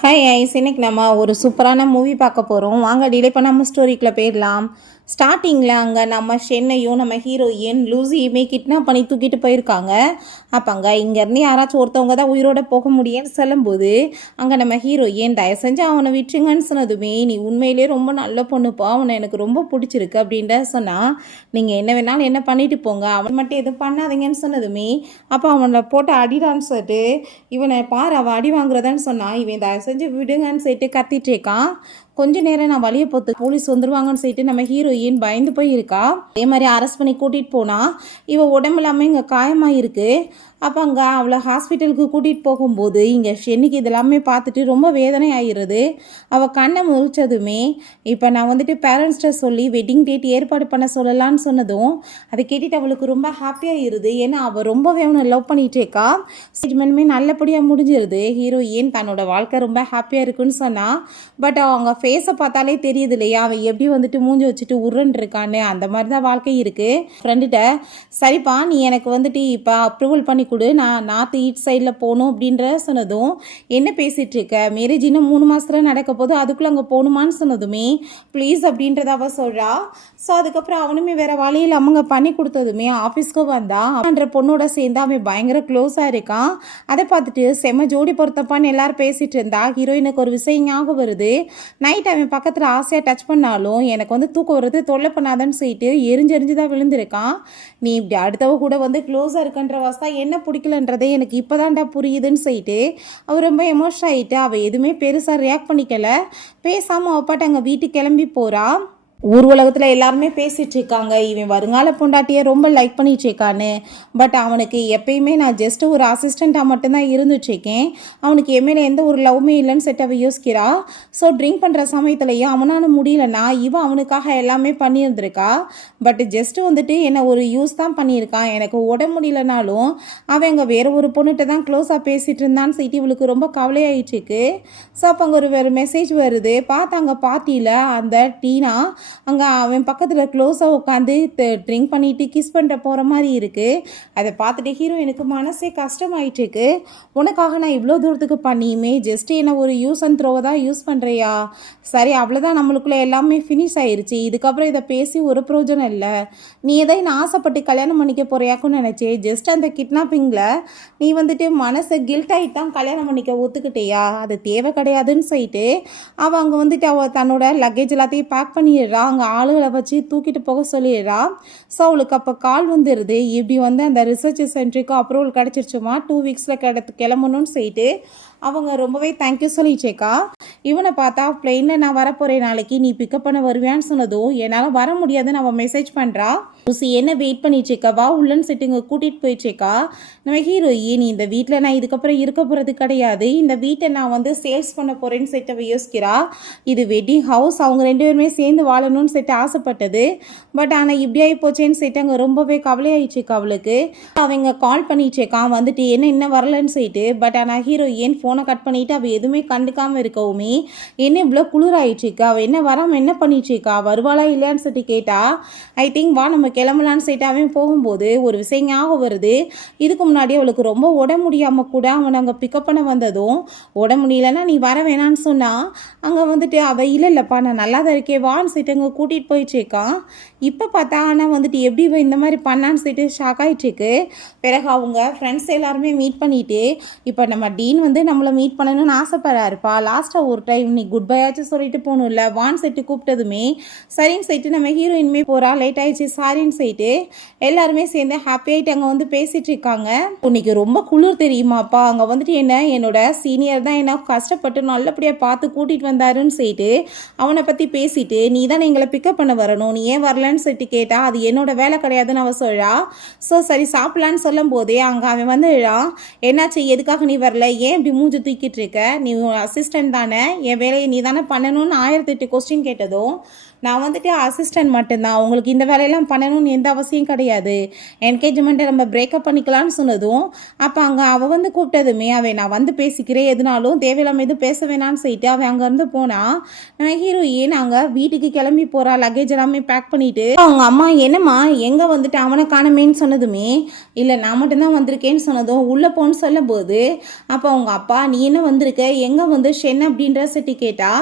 Hi ice, இன்னைக்கு நம்ம ஒரு சூப்பரான மூவி பார்க்க போகிறோம். வாங்க டிலே பண்ணாமல் ஸ்டோரிக்குள்ளே போயிடலாம். ஸ்டார்டிங்கில் அங்கே நம்ம சென்னையும் நம்ம ஹீரோயின் லூசியுமே கிட்னாப் பண்ணி தூக்கிட்டு போயிருக்காங்க. அப்போ அங்கே இங்கேருந்து யாராச்சும் ஒருத்தவங்க தான் உயிரோட போக முடியும்னு சொல்லும்போது அங்கே நம்ம ஹீரோயின் தயவு செஞ்சு அவனை விட்டுருங்கன்னு சொன்னதுமே, நீ உண்மையிலேயே ரொம்ப நல்ல பொண்ணுப்பா, அவனை எனக்கு ரொம்ப பிடிச்சிருக்கு அப்படின்ட்டு சொன்னால், நீங்கள் என்ன வேணாலும் என்ன பண்ணிட்டு போங்க, அவன் மட்டும் எதுவும் பண்ணாதீங்கன்னு சொன்னதுமே, அப்போ அவனை போட்டு அடிடான்னு சொல்லிட்டு இவனை பார் அவள் அடி வாங்குறதான்னு சொன்னால், இவன் தயவு செஞ்சு விடுங்கன்னு சொல்லிட்டு கத்திட்டு இருக்கான். கொஞ்ச நேரம் நான் வழியை பார்த்து போலீஸ் வந்துருவாங்கன்னு சொல்லிட்டு நம்ம ஹீரோயின் பயந்து போய் இருக்கா. அதே மாதிரி அரெஸ்ட் பண்ணி கூட்டிகிட்டு போனால் இவள் உடம்பு இல்லாமல் இங்கே காயமாக இருக்குது. அப்போ அங்கே அவளை ஹாஸ்பிட்டலுக்கு கூட்டிகிட்டு போகும்போது இங்கே ஷென்னிக்கு இதெல்லாமே பார்த்துட்டு ரொம்ப வேதனை ஆகிடுது. அவள் கண்ணை முழிச்சதுமே, இப்போ நான் வந்துட்டு பேரண்ட்ஸ்கிட்ட சொல்லி வெட்டிங் டேட் ஏற்பாடு பண்ண சொல்லலான்னு சொன்னதும் அதை கேட்டுட்டு அவளுக்கு ரொம்ப ஹாப்பியாகிடுது. ஏன்னா அவள் ரொம்பவே அவனை லவ் பண்ணிகிட்டே இருக்கா. ஸ்டேட்மெண்ட்டுமே நல்லபடியாக முடிஞ்சிருது. ஹீரோயின் தன்னோட வாழ்க்கை ரொம்ப ஹாப்பியாக இருக்குன்னு சொன்னால், பட் அவங்க ஃபேஸை பார்த்தாலே தெரியுது இல்லையா, அவன் எப்படி வந்துட்டு மூஞ்சி வச்சுட்டு உருன்னு இருக்கான்னு. அந்த மாதிரி தான் வாழ்க்கை இருக்குது. ஃப்ரெண்டுகிட்ட சரிப்பா நீ எனக்கு வந்துட்டு இப்போ அப்ரூவல் பண்ணி கொடு, நான் நார்த் ஈஸ்ட் சைடில் போகணும் அப்படின்ற சொன்னதும், என்ன பேசிகிட்டு இருக்க, மேரேஜ் இன்னும் 3 மாதத்தில் நடக்க போது, அதுக்குள்ளே அங்கே போகணுமான்னு சொன்னதுமே ப்ளீஸ் அப்படின்றத அவள் சொல்கிறா. ஸோ அதுக்கப்புறம் அவனுமே வேறு வழியில் அவங்க பண்ணி கொடுத்ததுமே ஆஃபீஸ்க்கு வந்தான்ற பொண்ணோட சேர்ந்து அவன் பயங்கர க்ளோஸாக இருக்கான். அதை பார்த்துட்டு செம்ம ஜோடி பொறுத்தப்பான்னு எல்லாரும் பேசிகிட்டு இருந்தா. ஹீரோயினுக்கு ஒரு விஷயம் ஞாபகம் வருது. நைட் அவன் பக்கத்தில் ஆசையாக டச் பண்ணாலும் எனக்கு வந்து தூக்கம் வருது தொல்லை பண்ணாதன்னு சொல்லிட்டு எரிஞ்செறிஞ்சு தான் விழுந்திருக்கான். நீ இப்படி அடுத்தவ கூட வந்து க்ளோஸாக இருக்கன்ற வாஸ்தா என்ன பிடிக்கலன்றதே எனக்கு இப்போதான்டா புரியுதுன்னு சொல்லிட்டு அவர் ரொம்ப எமோஷன் ஆகிட்டு அவள் எதுவுமே பெருசாக ரியாக்ட் பண்ணிக்கல. பேசாமல் அவப்பாட்ட அங்கே வீட்டுக்கு கிளம்பி போகிறா. ஊர் உலகத்தில் எல்லாருமே பேசிகிட்டு இருக்காங்க, இவன் வருங்கால பொண்டாட்டியை ரொம்ப லைக் பண்ணிட்டு இருக்கான்னு. பட் அவனுக்கு எப்பயுமே நான் ஜஸ்ட்டு ஒரு அசிஸ்டண்ட்டாக மட்டும்தான் இருந்துட்டுருக்கேன், அவனுக்கு எம்மையில எந்த ஒரு லவ்மே இல்லைன்னு செட் அவள் யோசிக்கிறா. ஸோ ட்ரிங்க் பண்ணுற சமயத்துலையும் அவனால் முடியலன்னா இவன் அவனுக்காக எல்லாமே பண்ணியிருந்திருக்கா. பட் ஜஸ்ட்டு வந்துட்டு என்னை ஒரு யூஸ் தான் பண்ணியிருக்கான். எனக்கு உடம்பு முடியலனாலும் அவன் அங்கே வேறு ஒரு பொண்ணுகிட்ட தான் க்ளோஸாக பேசிகிட்டு இருந்தான்னு சொல்லிட்டு இவளுக்கு ரொம்ப கவலையாயிட்டுருக்கு. ஸோ அப்போ அங்கே ஒரு மெசேஜ் வருது. பார்த்தாங்க பார்ட்டியில் அந்த டீனா அங்கே அவன் பக்கத்தில் க்ளோஸாக உட்காந்து ட்ரிங்க் பண்ணிவிட்டு கிஸ் பண்ணுற போகிற மாதிரி இருக்குது. அதை பார்த்துட்டு ஹீரோ எனக்கு மனசே கஷ்டமாயிட்டுருக்கு. உனக்காக நான் இவ்வளோ தூரத்துக்கு பண்ணியுமே ஜஸ்ட்டு என்ன ஒரு யூஸ் அண்ட் த்ரோவை தான் யூஸ் பண்ணுறியா? சரி அவ்வளோதான், நம்மளுக்குள்ளே எல்லாமே ஃபினிஷ் ஆயிடுச்சு, இதுக்கப்புறம் இதை பேசி ஒரு பிரயோஜனம் இல்லை. நீ எதை நான் ஆசைப்பட்டு கல்யாணம் பண்ணிக்க போறியாக்குன்னு நினச்சேன். ஜஸ்ட் அந்த கிட்னாப்பிங்கில் நீ வந்துட்டு மனசை கில்ட் ஆகிட்டு தான் கல்யாணம் பண்ணிக்க ஒத்துக்கிட்டேயா? அது தேவை கிடையாதுன்னு சொல்லிட்டு அவள் அங்கே வந்துட்டு அவள் தன்னோட லக்கேஜ் எல்லாத்தையும் பேக் பண்ணிடுறா. அங்கே ஆளுகளை வச்சு தூக்கிட்டு போக சொல்லிடுறா. ஸோ அவளுக்கு அப்போ கால் வந்துடுது, இப்படி வந்து அந்த ரிசர்ச் சென்டருக்கு அப்ரூவல் கிடச்சிருச்சுமா, 2 வீக்ஸில் கிளம்பணும்னு சொல்லிட்டு அவங்க ரொம்பவே தேங்க்யூ சொல்லிச்சேக்கா. இவனை பார்த்தா பிளெயினில் நான் வரப்போகிறேன் நாளைக்கு, நீ பிக்கப் பண்ண வருவியான்னு சொன்னதும் என்னால் வர முடியாதுன்னு அவன் மெசேஜ் பண்ணுறா. லூசி என்ன வெயிட் பண்ணிச்சேக்கா, வா உள்ளன்னு செட்டுங்க கூட்டிகிட்டு போயிடுச்சேக்கா. நம்ம ஹீரோயின் இந்த வீட்டில் நான் இதுக்கப்புறம் இருக்க போகிறது கிடையாது, இந்த வீட்டை நான் வந்து சேல்ஸ் பண்ண போகிறேன்னு செட்டை யோசிக்கிறா. இது வெட்டிங் ஹவுஸ், அவங்க 2 பேருமே சேர்ந்து வாழணும்னு செட்டு ஆசைப்பட்டது. பட் ஆனால் இப்படி ஆகி போச்சேன்னு சொல்லிட்டு அங்கே ரொம்பவே கவலையாயிடுச்சுக்கா அவளுக்கு. அவங்க கால் பண்ணிச்சேக்கா வந்துட்டு என்ன இன்னும் வரலன்னு சொல்லிட்டு. பட் ஆனால் ஹீரோயின் ஃபோனை கட் பண்ணிவிட்டு அவள் எதுவுமே கண்டுக்காமல் இருக்கவுமே என்ன இவ்வளோ குளிராயிடுச்சுக்கா, அவள் என்ன வராமல் என்ன பண்ணிச்சுக்கா, வருவாளா இல்லையான்னு சொல்லிட்டு கேட்டா. ஐ திங்க் வா நம்ம கிளம்பலான்னு சொல்லிட்டு அவன் போகும்போது ஒரு விஷயம் ஞாபகம் வருது. இதுக்கு முன்னாடி அவளுக்கு ரொம்ப உடம்பு முடியாமல் கூட அவனை அங்கே பிக்கப் பண்ண வந்ததும், உடம்பு முடியலன்னா நீ வர வேணான்னு சொன்னால் அங்கே வந்துட்டு அவள் இல்லைப்பா நான் நல்லா தான் இருக்கே வான்னு சொல்லிட்டு அங்கே கூட்டிகிட்டு போயிடுச்சேக்கா. இப்போ பார்த்தா ஆனால் வந்துட்டு எப்படி இந்த மாதிரி பண்ணான்னு சொல்லிட்டு ஷாக் ஆகிட்டுருக்கு. பிறகு அவங்க ஃப்ரெண்ட்ஸ் எல்லாருமே மீட் பண்ணிவிட்டு இப்போ நம்ம டீன் வந்து நம்மளை மீட் பண்ணணும்னு ஆசைப்படாருப்பா, லாஸ்ட்டாக ஒரு டைம் நீ குட் பையாச்சும் சொல்லிட்டு போகணும் இல்லை வான்னு சொல்லிட்டு கூப்பிட்டதுமே சரின்னு சொல்லிட்டு நம்ம ஹீரோயின்மே போகிறா. லேட் ஆகிடுச்சு சாரின்னு சொல்லிட்டு எல்லாருமே சேர்ந்து ஹாப்பியாகிட்டு அங்கே வந்து பேசிகிட்டு இருக்காங்க. இன்னைக்கு ரொம்ப குளிர் தெரியுமாப்பா, அங்கே வந்துட்டு என்னோட சீனியர் தான் என்ன கஷ்டப்பட்டு நல்லபடியாக பார்த்து கூட்டிகிட்டு வந்தாருன்னு சொல்லிட்டு அவனை பற்றி பேசிட்டு நீ தானே எங்களை பிக்கப் பண்ண வரணும், நீ ஏன் வரலன்னு சொல்லிட்டு கேட்டா அது என்னோட வேலை கிடையாதுன்னு அவள் சொல்கிறா. ஸோ சரி சாப்பிட்லான்னு சொல்லும் போதே அங்கே அவன் வந்துடா. என்னாச்சு, எதுக்காக நீ வரல, ஏன் இப்படி மூஞ்சி தூக்கிட்டு இருக்க, நீ அசிஸ்டன்ட் தானே, என் வேலையை நீ தானே பண்ணணும்னு 1008 கொஸ்டின் கேட்டதும் நான் வந்துட்டு அசிஸ்டன்ட் மட்டும்தான், உங்களுக்கு இந்த வேலையெல்லாம் பண்ணணும்னு எந்த அவசியம் கிடையாது, என்கேஜ்மெண்ட்டை நம்ம பிரேக்கப் பண்ணிக்கலாம்னு சொன்னதும் அப்போ அங்கே அவள் வந்து கூப்பிட்டதுமே அவன் நான் வந்து பேசிக்கிறேன், எதுனாலும் தேவையில்லாமல் எதுவும் பேச வேணான்னு சொல்லிட்டு அவன் அங்கேருந்து போனால் நம்ம ஹீரோயின் அங்கே வீட்டுக்கு கிளம்பி போகிறா, லக்கேஜ் எல்லாமே பேக் பண்ணிவிட்டு. அவங்க அம்மா என்னம்மா எங்கே வந்துட்டு அவனை காணமேன்னு சொன்னதுமே இல்லை நான் மட்டும்தான் வந்திருக்கேன்னு சொன்னதும் உள்ளே போன்னு சொல்லும்போது அப்போ அவங்க அப்பா நீ என்ன வந்திருக்க, எங்கே வந்து ஷென் அப்படின்ற சிட்டி கேட்டா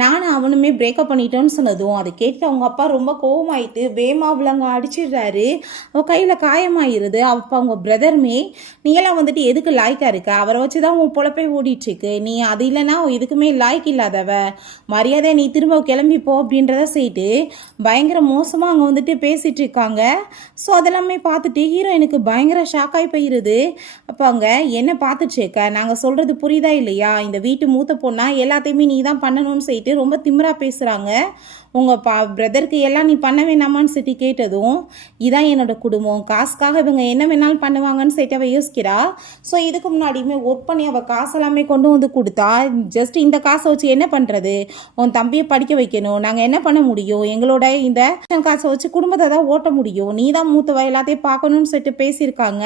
நானும் அவனுமே பிரேக்கப் பண்ணிட்டோன்னு சொன்னதும் அதை கேட்டு அவங்க அப்பா ரொம்ப கோவமாயிட்டு வேமாவில் அங்கே அடிச்சிடுறாரு, அவள் கையில் காயமாயிருது. அப்போ அவங்க பிரதருமே நீ எல்லாம் வந்துட்டு எதுக்கு லாய்க்காக இருக்க, அவரை வச்சு தான் உன் பொழப்பை ஓடிட்டுருக்கு, நீ அது இல்லைன்னா எதுக்குமே லாய்க்கு இல்லாதவ, மரியாதை நீ திரும்ப கிளம்பிப்போ அப்படின்றத செய்யிட்டு பயங்கர மோசமாக அங்கே வந்துட்டு பேசிகிட்டு இருக்காங்க. ஸோ அதெல்லாமே பார்த்துட்டு ஹீரோ எனக்கு பயங்கர ஷாக்காகி போயிருது. அப்போ அங்கே என்ன பார்த்துட்ருக்க, நாங்கள் சொல்கிறது புரியுதா இல்லையா, இந்த வீட்டு மூத்த பொண்ணா எல்லாத்தையுமே நீ தான் பண்ணணும்னு செய்யிட்டு ரொம்ப திமிரா பேசுகிறாங்க. உங்கள் பிரதருக்கு எல்லாம் நீ பண்ண வேணாமான்னு சிட்டி கேட்டதும் இதான் என்னோட குடும்பம், காசுக்காக இவங்க என்ன வேணாலும் பண்ணுவாங்கன்னு சொல்லிட்டு அவள் யோசிக்கிறா. ஸோ இதுக்கு முன்னாடியுமே ஒர்க் பண்ணி அவள் காசெல்லாமே கொண்டு வந்து கொடுத்தா, ஜஸ்ட் இந்த காசை வச்சு என்ன பண்ணுறது, உன் தம்பியை படிக்க வைக்கணும், நாங்கள் என்ன பண்ண முடியும், எங்களோட இந்த காசை வச்சு குடும்பத்தை தான் ஓட்ட முடியும், நீ தான் மூத்தவ எல்லாத்தையும் பார்க்கணும்னு சொல்லிட்டு பேசியிருக்காங்க.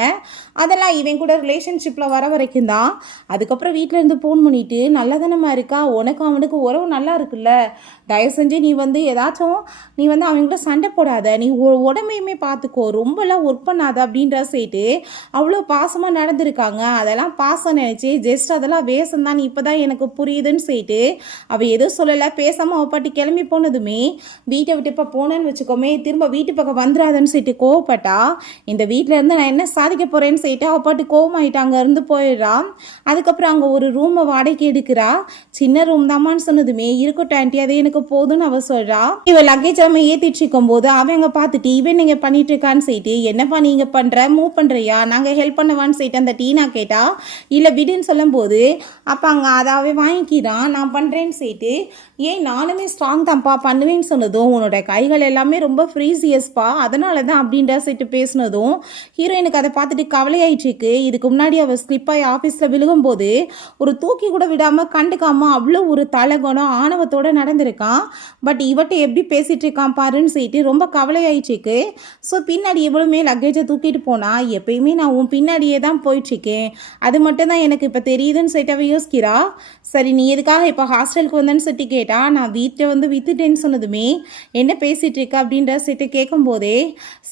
அதெல்லாம் இவன் கூட ரிலேஷன்ஷிப்பில் வர வரைக்கும் தான். அதுக்கப்புறம் வீட்டில் இருந்து ஃபோன் பண்ணிவிட்டு நல்லதானமா இருக்கா, உனக்கு அவனுக்கு உறவு நல்லா இருக்குல்ல, தயவு செஞ்சு நீ வந்து ஏதாச்சும் நீ வந்து அவங்ககிட்ட சண்டை போடாத, நீ உடம்பையுமே பார்த்துக்கோ, ரொம்பலாம் ஒர்க் பண்ணாத அப்படின்ற சொல்லிட்டு அவ்வளோ பாசமாக நடந்திருக்காங்க. அதெல்லாம் பாசம் நினச்சி ஜஸ்ட் அதெல்லாம் வேஷம் தான், இப்போ தான் எனக்கு புரியுதுன்னு சொல்லிட்டு அவள் எதுவும் சொல்லலை, பேசாமல் அவள் பாட்டி கிளம்பி போனதுமே வீட்டை விட்டு இப்போ போனேன்னு வச்சுக்கோமே திரும்ப வீட்டு பக்கம் வந்துடாதுன்னு சொல்லிட்டு கோவப்பட்டா. இந்த வீட்டில் இருந்து நான் என்ன சாதிக்க போகிறேன்னு சொல்லிட்டு அவள் பாட்டு கோவமாயிட்டு அங்கே இருந்து போயிடுறான். அதுக்கப்புறம் அங்கே ஒரு ரூமை வாடகைக்கு எடுக்கிறா. சின்ன ரூம் தாமான்னு சொன்னதுமே இருக்கட்டும் ஆண்டி அதே எனக்கு போதும்னு அவள் சொல்கிறா. இவள் லக்கேஜ் நம்ம ஏற்றிட்டு இருக்கும் போது அவங்க பார்த்துட்டு இவன் நீங்கள் பண்ணிட்டு இருக்கான்னு சொல்லிட்டு என்னப்பா நீங்கள் பண்ணுற மூவ் பண்ணுறியா, நாங்கள் ஹெல்ப் பண்ணுவான்னு சொல்லிட்டு அந்த டீனா கேட்டா இல்லை விடுன்னு சொல்லும் போது அப்போ அங்கே அதாவே வாங்கிக்கிறான், நான் பண்ணுறேன்னு சொல்லிட்டு ஏன் நானுமே ஸ்ட்ராங் தான்ப்பா பண்ணுவேன்னு சொன்னதும் உன்னோட கைகள் எல்லாமே ரொம்ப ஃப்ரீசியஸ்ப்பா அதனால தான் அப்படின்ற சொல்லிட்டு பேசினதும் ஹீரோயினுக்கு அதை பார்த்துட்டு கவலையாயிட்டுருக்கு. இதுக்கு முன்னாடி அவள் ஸ்லிப்பாகி ஆஃபீஸில் விழுகும்போது ஒரு தூக்கி கூட விடாமல் கண்டுக்காமல் அவ்வளோ ஒரு தலைகுணம் ஆணவத்தோடு நடந்திருக்கான். பட் இவட்ட எப்படி பேசிகிட்டு இருக்கான் பாருன்னு சொல்லிட்டு ரொம்ப கவலையாயிடுச்சுக்கு. ஸோ பின்னாடி எவ்வளோமே லக்கேஜை தூக்கிட்டு போனால் எப்பயுமே நான் உன் பின்னாடியே தான் போயிட்டுருக்கேன், அது மட்டும் தான் எனக்கு இப்போ தெரியுதுன்னு சொல்லிட்டு அவள் யோசிக்கிறா. சரி நீ எதுக்காக இப்போ ஹாஸ்டலுக்கு வந்தேன்னு சொல்லிட்டு கேட்டா நான் வீட்டை வந்து வித்துட்டேன்னு சொன்னதுமே என்ன பேசிகிட்டு இருக்க அப்படின்ற சொல்லிட்டு கேட்கும்போதே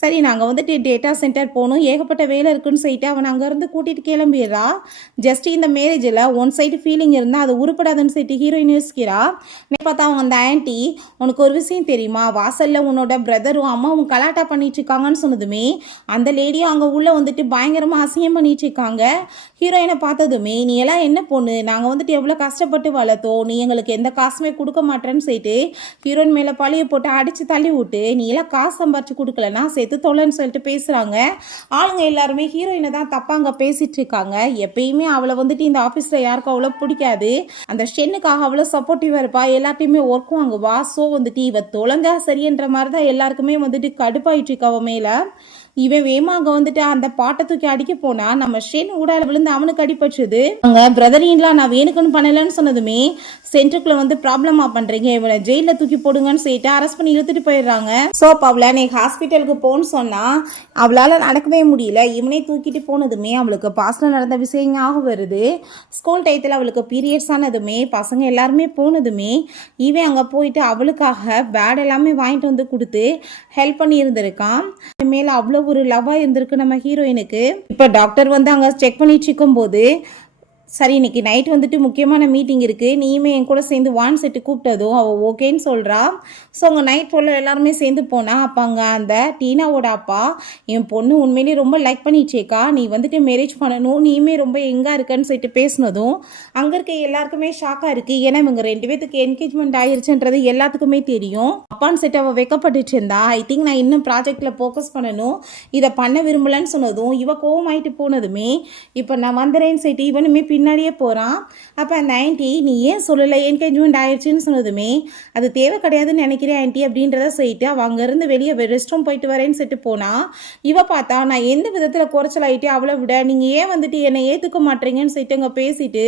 சரி நாங்கள் வந்துட்டு டேட்டா சென்டர் போகணும் ஏகப்பட்ட வேலை இருக்குன்னு சொல்லிட்டு அவன் அங்கேருந்து கூட்டிகிட்டு கிளம்பிடுறா. ஜஸ்ட் இந்த மேரேஜில் ஒன் சைடு ஃபீலிங் இருந்தால் அது உருப்படாதுன்னு சொல்லிட்டு ஹீரோயின் யோசிக்கிறா. பார்த்தா அவங்க அந்த ஆன்ட்டி உனக்கு ஒரு விஷயம் தெரியுமா, வாசலில் உன்னோட பிரதரும் அம்மாவும் கலாட்டா பண்ணிட்டு இருக்காங்கன்னு சொன்னதுமே அந்த லேடியும் அங்கே உள்ளே வந்துட்டு பயங்கரமாக அசிங்கம் பண்ணிட்டு இருக்காங்க. ஹீரோயினை பார்த்ததுமே நீ எல்லாம் என்ன பொண்ணு, நாங்கள் வந்துட்டு எவ்வளோ கஷ்டப்பட்டு வளர்த்தோம், நீ எங்களுக்கு எந்த காசுமே கொடுக்க மாட்டேன்னு சொல்லிட்டு ஹீரோயின் மேலே பழியை போட்டு அடித்து தள்ளி விட்டு நீ எல்லாம் காசு சம்பாரிச்சு கொடுக்கலன்னா செத்து தொலைன்னு சொல்லிட்டு பேசுகிறாங்க. ஆளுங்க எல்லாருமே ஹீரோயினை தான் தப்பாக அங்கே பேசிகிட்டு இருக்காங்க. எப்பயுமே அவளை வந்துட்டு இந்த ஆஃபீஸில் யாருக்கும் அவ்வளோ பிடிக்காது, அந்த ஷென்னுக்காக அவ்வளோ சப்போர்ட்டிவாக இருப்பா, எல்லாத்தையுமே ஒர்க் வாங்குவா. ஸோ வந்துட்டு இவ தொலைஞ்சா சரின்ற மாதிரி தான் எல்லாருக்குமே வந்துட்டு கடுப்பாயிட்டு இருக்கா அவ மேலே. இவன் வேமாக வந்துட்டு அந்த பாட்டை தூக்கி அடிக்க போனா நம்ம ஷென் ஊடால விழுந்து அவனுக்கு அடிப்பச்சுது. அங்க பிரதரின்லாம் நான் வேணுக்குன்னு பண்ணலன்னு சொன்னதுமே சென்டருக்குள்ள வந்து ப்ராப்ளமா பண்றீங்க, இவனை ஜெயிலில் தூக்கி போடுங்கன்னு சொல்லிட்டு அரெஸ்ட் பண்ணி இழுத்துட்டு போயிடுறாங்க. ஸோ அப்போ அவளை நீ ஹாஸ்பிட்டலுக்கு போன்னு சொன்னா அவளால் நடக்கவே முடியல. இவனே தூக்கிட்டு போனதுமே அவளுக்கு பாஸ்டில் நடந்த விஷயம் ஞாபகம் வருது. ஸ்கூல் டயத்தில் அவளுக்கு பீரியட்ஸ் ஆனதுமே பசங்க எல்லாருமே போனதுமே இவன் அங்கே போயிட்டு அவளுக்காக பேட் எல்லாமே வாங்கிட்டு வந்து கொடுத்து ஹெல்ப் பண்ணி இருந்திருக்கான். மேலே அவ்வளோ ஒரு லவ்வாக இருந்திருக்கு நம்ம ஹீரோயினுக்கு. இப்போ டாக்டர் வந்து அங்கே செக் பண்ணிட்டு இருக்கும்போது சரி இன்னைக்கு நைட் வந்துட்டு முக்கியமான மீட்டிங் இருக்குது, நீயுமே என் கூட சேர்ந்து வான் செட்டு கூப்பிட்டதும் அவள் ஓகேன்னு சொல்கிறா. ஸோ அங்கே நைட் போல் எல்லாருமே சேர்ந்து போனால் அப்போ அங்கே அந்த டீனாவோட அப்பா என் பொண்ணு உண்மையிலேயே ரொம்ப லைக் பண்ணிச்சேக்கா, நீ வந்துட்டு மேரேஜ் பண்ணணும், நீயுமே ரொம்ப எங்கே இருக்கன்னு சொல்லிட்டு பேசினதும் அங்கே இருக்க எல்லாருக்குமே ஷாக்காக இருக்குது. ஏன்னா இவங்க 2 பேத்துக்கு என்கேஜ்மெண்ட் ஆகிருச்சுன்றது எல்லாத்துக்குமே தெரியும். அப்பான்னு செட்டு அவள் வைக்கப்பட்டுச்சு இருந்தா ஐ திங்க் நான் இன்னும் ப்ராஜெக்டில் ஃபோக்கஸ் பண்ணணும், இதை பண்ண விரும்பலன்னு சொன்னதும் இவ கோவமாயிட்டு போனதுமே இப்போ நான் வந்துடுறேன்னு சொல்லிட்டு இவனுமே பின்னாடியே போகிறான். அப்போ அந்த ஆன்ட்டி நீ ஏன் சொல்லலை என்கேஜ்மெண்ட் ஆயிடுச்சுன்னு சொன்னதுமே அது தேவை கிடையாதுன்னு நினைக்கிறேன் ஆன்ட்டி அப்படின்றத சொல்லிட்டு அவள் அங்கேருந்து வெளியே ரெஸ்ட் ரூம் போயிட்டு வரேன்னு சொல்லிட்டு போனால் இவ பார்த்தா நான் எந்த விதத்தில் குறைச்சலாயிட்டு அவளை விட நீங்கள் ஏன் வந்துட்டு என்னை ஏற்றுக்க மாட்டீங்கன்னு சொல்லிட்டு அங்கே பேசிட்டு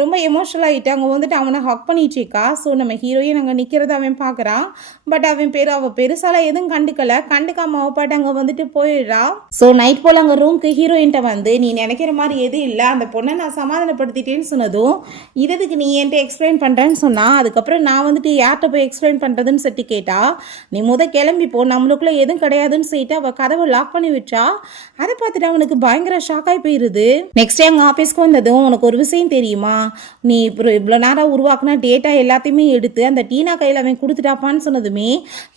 ரொம்ப எமோஷனல் ஆகிட்டு அங்கே வந்துட்டு அவனை ஹக் பண்ணிட்டு இருக்கா. ஸோ நம்ம ஹீரோயின் அங்கே நிற்கிறத அவன் பார்க்குறான். பட் அவள் பெருசால எதுவும் கண்டுக்காம அவ பாட்டு அங்கே வந்துட்டு போயிடுறா. ஸோ நைட் போல் அங்கே ரூம்க்கு ஹீரோயின்ட்ட வந்து நீ நினைக்கிற மாதிரி எதுவும் இல்லை, அந்த பொண்ணை நான் சமாதானப்படுத்திட்டேன்னு சொன்னதும் இதுக்கு நீ என்கிட்ட எக்ஸ்பிளைன் பண்ணுறேன்னு சொன்னா அதுக்கப்புறம் நான் வந்துட்டு யார்கிட்ட போய் எக்ஸ்பிளைன் பண்ணுறதுன்னு சொல்லிட்டு கேட்டா நீ கிளம்பி போ நம்மளுக்குள்ள எதுவும் கிடையாதுன்னு சொல்லிட்டு அவள் கதவை லாக் பண்ணி விட்டா. அதை பார்த்துட்டு அவனுக்கு பயங்கர ஷாக்காகி போயிடுது. நெக்ஸ்ட் டே அங்கே ஆஃபீஸ்க்கு வந்ததும் உனக்கு ஒரு விஷயம் தெரியுமா, நீ இப்போ இவ்வளோ நேரம் உருவாக்குனா டேட்டா எல்லாத்தையுமே எடுத்து அந்த டீனா கையில் அவன் கொடுத்துட்டாப்பான்னு சொன்னதுமே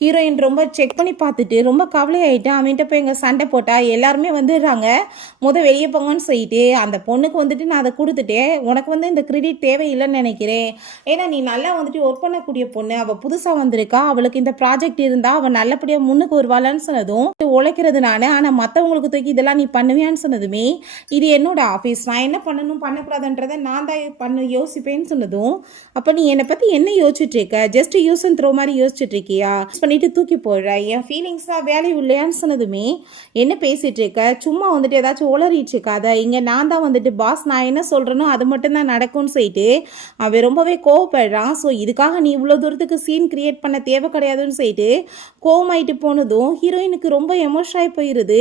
ஹீரோயின் ரொம்ப செக் பண்ணி பார்த்துட்டு ரொம்ப கவலையாயிட்டு அவன்கிட்ட போய் எங்கள் சண்டை போட்டா எல்லாருமே வந்துடுறாங்க. வெளியே போங்கன்னு சொல்லிட்டு அந்த பொண்ணுக்கு வந்துட்டு நான் அதை கொடுத்துட்டேன், உனக்கு இந்த கிரெடிட் தேவையில்லைன்னு நினைக்கிறேன். ஏன்னா நீ நல்லா வந்துட்டு ஒர்க் பண்ணக்கூடிய பொண்ணு, அவள் புதுசாக வந்திருக்கா, அவளுக்கு இந்த ப்ராஜெக்ட் இருந்தால் அவள் நல்லபடியாக முன்னுக்கு வருவாளான்னு சொன்னதும் உழைக்கிறது நான், ஆனால் மற்றவங்களுக்கு தூக்கி இதெல்லாம் நீ பண்ணுவியான்னு சொன்னதுமே இது என்னோட ஆஃபீஸ், நான் என்ன பண்ணணும் பண்ணக்கூடாதுன்றதை நான் தான் யோசிப்பேன்னு சொன்னதும் அப்போ நீ என்னை பற்றி என்ன யோசிச்சுட்டு இருக்க, ஜஸ்ட் யூஸ் அண்ட் த்ரோ மாதிரி யோசிச்சுட்டு இருக்கியா, பண்ணிட்டு தூக்கி போடுற, என் ஃபீலிங்ஸ் தான் வேல்யூ இல்லையான்னு சொன்னதுமே என்ன பேசிட்டு இருக்க, சும்மா வந்துட்டு ஏதாச்சும் உளறிட்டு இருக்காத, இங்கே நான் தான் வந்துட்டு பாஸ், நான் என்ன சொல்கிறேனோ அது மட்டும்தான் நடக்கும்னு சொல்லிட்டு அவன் ரொம்பவே கோவப்படுறான். ஸோ இதுக்காக நீ இவ்வளோ தூரத்துக்கு சீன் கிரியேட் பண்ண தேவை கிடையாதுன்னு சொல்லிட்டு கோவமாயிட்டு போனதும் ஹீரோயினுக்கு ரொம்ப எமோஷனாகி போயிடுது.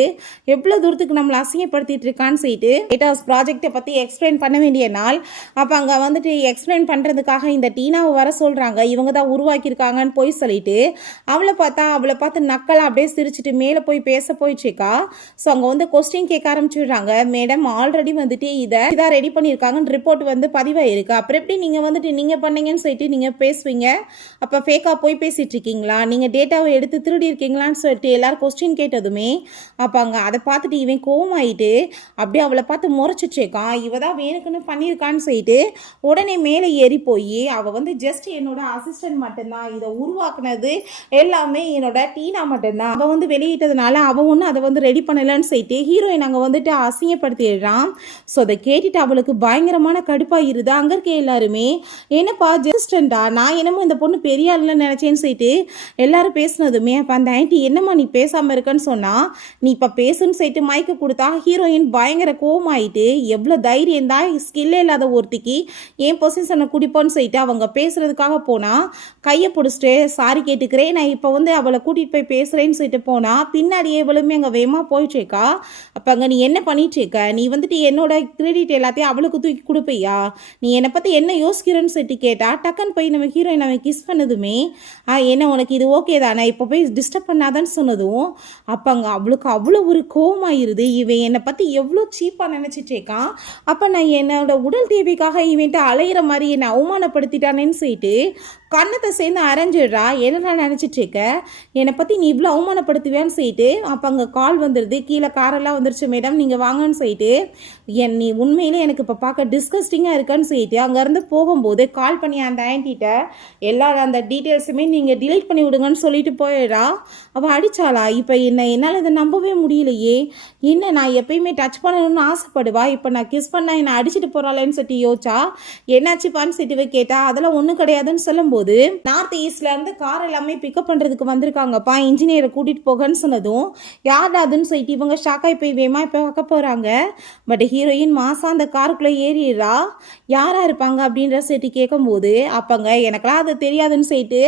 எவ்வளோ தூரத்துக்கு நம்மளை அசிங்கப்படுத்திட்டு இருக்கான்னு சொல்லிட்டு டேட்டாஸ் ப்ராஜெக்டை பற்றி எக்ஸ்பிளைன் பண்ண வேண்டிய நாள். அப்போ அங்கே வந்துட்டு எக்ஸ்பிளைன் பண்ணுறதுக்காக இந்த டீனாவை வர சொல்கிறாங்க, இவங்க தான் உருவாக்கியிருக்காங்கன்னு போய் சொல்லிட்டு அவளை பார்த்து நக்கலாக அப்படியே சிரிச்சுட்டு மேலே போய் பேச போயிடுச்சுக்கா. ஸோ அங்கே கொஸ்டின் கேட்க ஆரம்பிச்சுடுறாங்க. மேடம் ஆல்ரெடி வந்துட்டு இதான் ரெடி பண்ணியிருக்காங்கன்னு ரிப்போர்ட் பதிவாயிருக்கு, அப்புறம் எப்படி நீங்கள் பண்ணீங்கன்னு சொல்லிட்டு நீங்கள் பேசுவீங்க, அப்போ ஃபேக்காக போய் பேசிகிட்டு இருக்கீங்களா, நீங்கள் டேட்டாவை எடுத்து திருடி இருக்கீங்களான்னு சொல்லிட்டு எல்லாரும் கொஸ்டின் கேட்டதுமே அப்போ அங்கே அதை பார்த்துட்டு இவன் கோவமாயிட்டு அப்படியே அவளை பார்த்து முறைச்சிட்ருக்கான். இவ தான் வேணுக்குன்னு பண்ணியிருக்கான்னு சொல்லிட்டு உடனே மேலே ஏறி போய் அவள் ஜஸ்ட் என்னோட அசிஸ்டன்ட் மட்டும்தான், இதை உருவாக்குனது எல்லாமே என்னோட டீனா மட்டும்தான், அவள் வெளியிட்டதுனால அவன் ஒன்றும் அதை ரெடி பண்ணலன்னு சொல்லிட்டு ஹீரோயின் அங்கே அசிங்கப்படுத்திடுறான். ஸோ அதை கேட்டுட்டு அவளுக்கு பயங்கரமான கடுப்பாயிருது. அங்கே இருக்க எல்லாருமே என்னப்பா ஜஸ்டண்டா, நான் என்னமோ இந்த பொண்ணு பெரிய ஆளுன்னு நினச்சேன்னு சொல்லிட்டு எல்லாரும் பேசினதுமே அப்போ அந்த ஆன்ட்டி என்னம்மா நீ பேசாமல் இருக்கன்னு சொன்னால் நீ இப்போ பேசுன்னு சொல்லிட்டு மைக்கு கொடுத்தா ஹீரோயின் பயங்கர கோவமாயிட்டு எவ்வளோ தைரியம் தான் ஸ்கில்லே இல்லாத ஒருத்திக்கு என் பொசிஷனை குடிப்போன்னு சொல்லிட்டு அவங்க பேசுறதுக்காக போனால் கையை பிடிச்சிட்டு சாரி கேட்டுக்கிறேன், நான் இப்போ அவளை கூட்டிகிட்டு போய் பேசுகிறேன்னு சொல்லிட்டு போனால் பின்னாடியே இவளுமே அங்கே வேகமாக போயிட்டுருக்கா. அப்போ அங்கே நீ என்ன பண்ணிட்டு இருக்க, நீ என்னோட கிரெடிட் எல்லாத்தையும் அவளுக்கு தூக்கி கொடுப்பையா, நீ என்னை பற்றி என்ன யோசிக்கிறேன்னு சொல்லிட்டு கேட்டா டக்குன்னு போய் நம்ம ஹீரோயின் அவன் கிஸ் பண்ணதுமே என்ன உனக்கு இது ஓகே தானே, இப்போ போய் டிஸ்டர்ப் பண்ணாதான்னு சொன்னதும் அப்போ அங்கே அவளுக்கு அவ்வளோ ஒரு கோவமாயிருது. இவன் என்னை பற்றி எவ்வளோ சீப்பாக நினச்சிட்டு இருக்கான், அப்போ நான் என்னோட உடல் தேவைக்காக இவன்ட்டு அலையிற மாதிரி என்னை அவமானப்படுத்திட்டானேன்னு சொல்லிட்டு கண்ணத்தை சேர்ந்து அரைஞ்சிடுறா. என்னடா நினச்சிட்டு இருக்க, என்னை பற்றி நீ இவ்வளோ அவமானப்படுத்துவேன்னு சொல்லிட்டு அப்போ அங்கே கால் வந்துடுது, கீழே காரெல்லாம் வந்துருச்சு மேடம் நீங்கள் வாங்கன்னு சொல்லிட்டு நீ உண்மையிலே எனக்கு இப்போ பார்க்க டிஸ்கஸ்டிங்காக இருக்கான்னு சொல்லிட்டு அங்கேருந்து போகும்போது கால் பண்ணி அந்த ஆன்ட்டிகிட்ட எல்லா அந்த டீட்டெயில்ஸுமே நீங்கள் டிலீட் பண்ணி விடுங்கன்னு சொல்லிட்டு போயிடுறா. அவள் அடித்தாளா, இப்போ என்னால் இதை நம்பவே முடியலையே, என்ன நான் எப்பயுமே டச் பண்ணணும்னு ஆசைப்படுவா, இப்போ நான் கிஸ் பண்ணால் என்னை அடிச்சுட்டு போகிறாளேன்னு சொல்லிட்டு யோசிச்சா என்னாச்சுப்பான்னு சொல்லிட்டு கேட்டா அதெல்லாம் ஒன்றும் கிடையாதுன்னு சொல்லும்போது நார்த் ஈஸ்ட்ல இருந்து கார் எல்லாமே பிக்கப் பண்றதுக்கு வந்திருக்காங்கப்பா, இன்ஜினியரை கூட்டிட்டு போகன்னு சொன்னதும் யார் அதுன்னு சொல்லிட்டு இவங்க ஷாக்காய் போய் வேமா இப்போ பார்க்க போறாங்க. பட் ஹீரோயின் மாசா அந்த காருக்குள்ள ஏறிடுறா. யாரா இருப்பாங்க அப்படின்ற சொல்லிட்டு கேட்கும்போது அப்பங்க எனக்கெல்லாம் அது தெரியாதுன்னு சொல்லிட்டு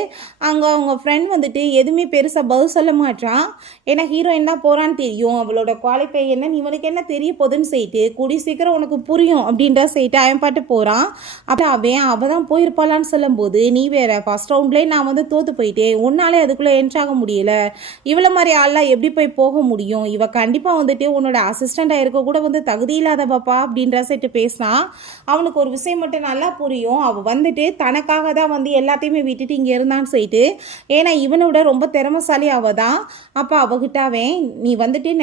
அங்க அவங்க ஃப்ரெண்ட் எதுவுமே பெருசா பதில் சொல்ல மாட்டான். ஏன்னா ஹீரோயின் தான் போறான்னு தெரியும், அவளோட குவாலிஃபை என்ன இவனுக்கு என்ன தெரிய போகுதுன்னு சொல்லிட்டு கூடி சீக்கிரம் உனக்கு புரியும் அப்படின்ற சொல்லிட்டு அவன் பாட்டு போறான். அப்புறம் அவ தான் போயிருப்பாளான்னு சொல்லும் போது நீ வேற ஃபர்ஸ்ட் ரவுண்ட்லேயே நான் தோத்து போயிட்டேன், உன்னாலே அதுக்குள்ளே என்ட்ராக முடியல, இவ்வளோ மாதிரி ஆள்லாம் எப்படி போக முடியும், இவ கண்டிப்பாக உன்னோட அசிஸ்டண்டாக இருக்க கூட தகுதி இல்லாதப்பாப்பா அப்படின்ற செட்டு பேசினா அவனுக்கு ஒரு விஷயம் மட்டும் நல்லா புரியும், அவள் தனக்காக தான் எல்லாத்தையுமே விட்டுட்டு இங்கே இருந்தான்னு சொல்லிட்டு, ஏன்னா இவனோட ரொம்ப திறமைசாலி அவ தான். அப்போ அவகிட்டாவே நீ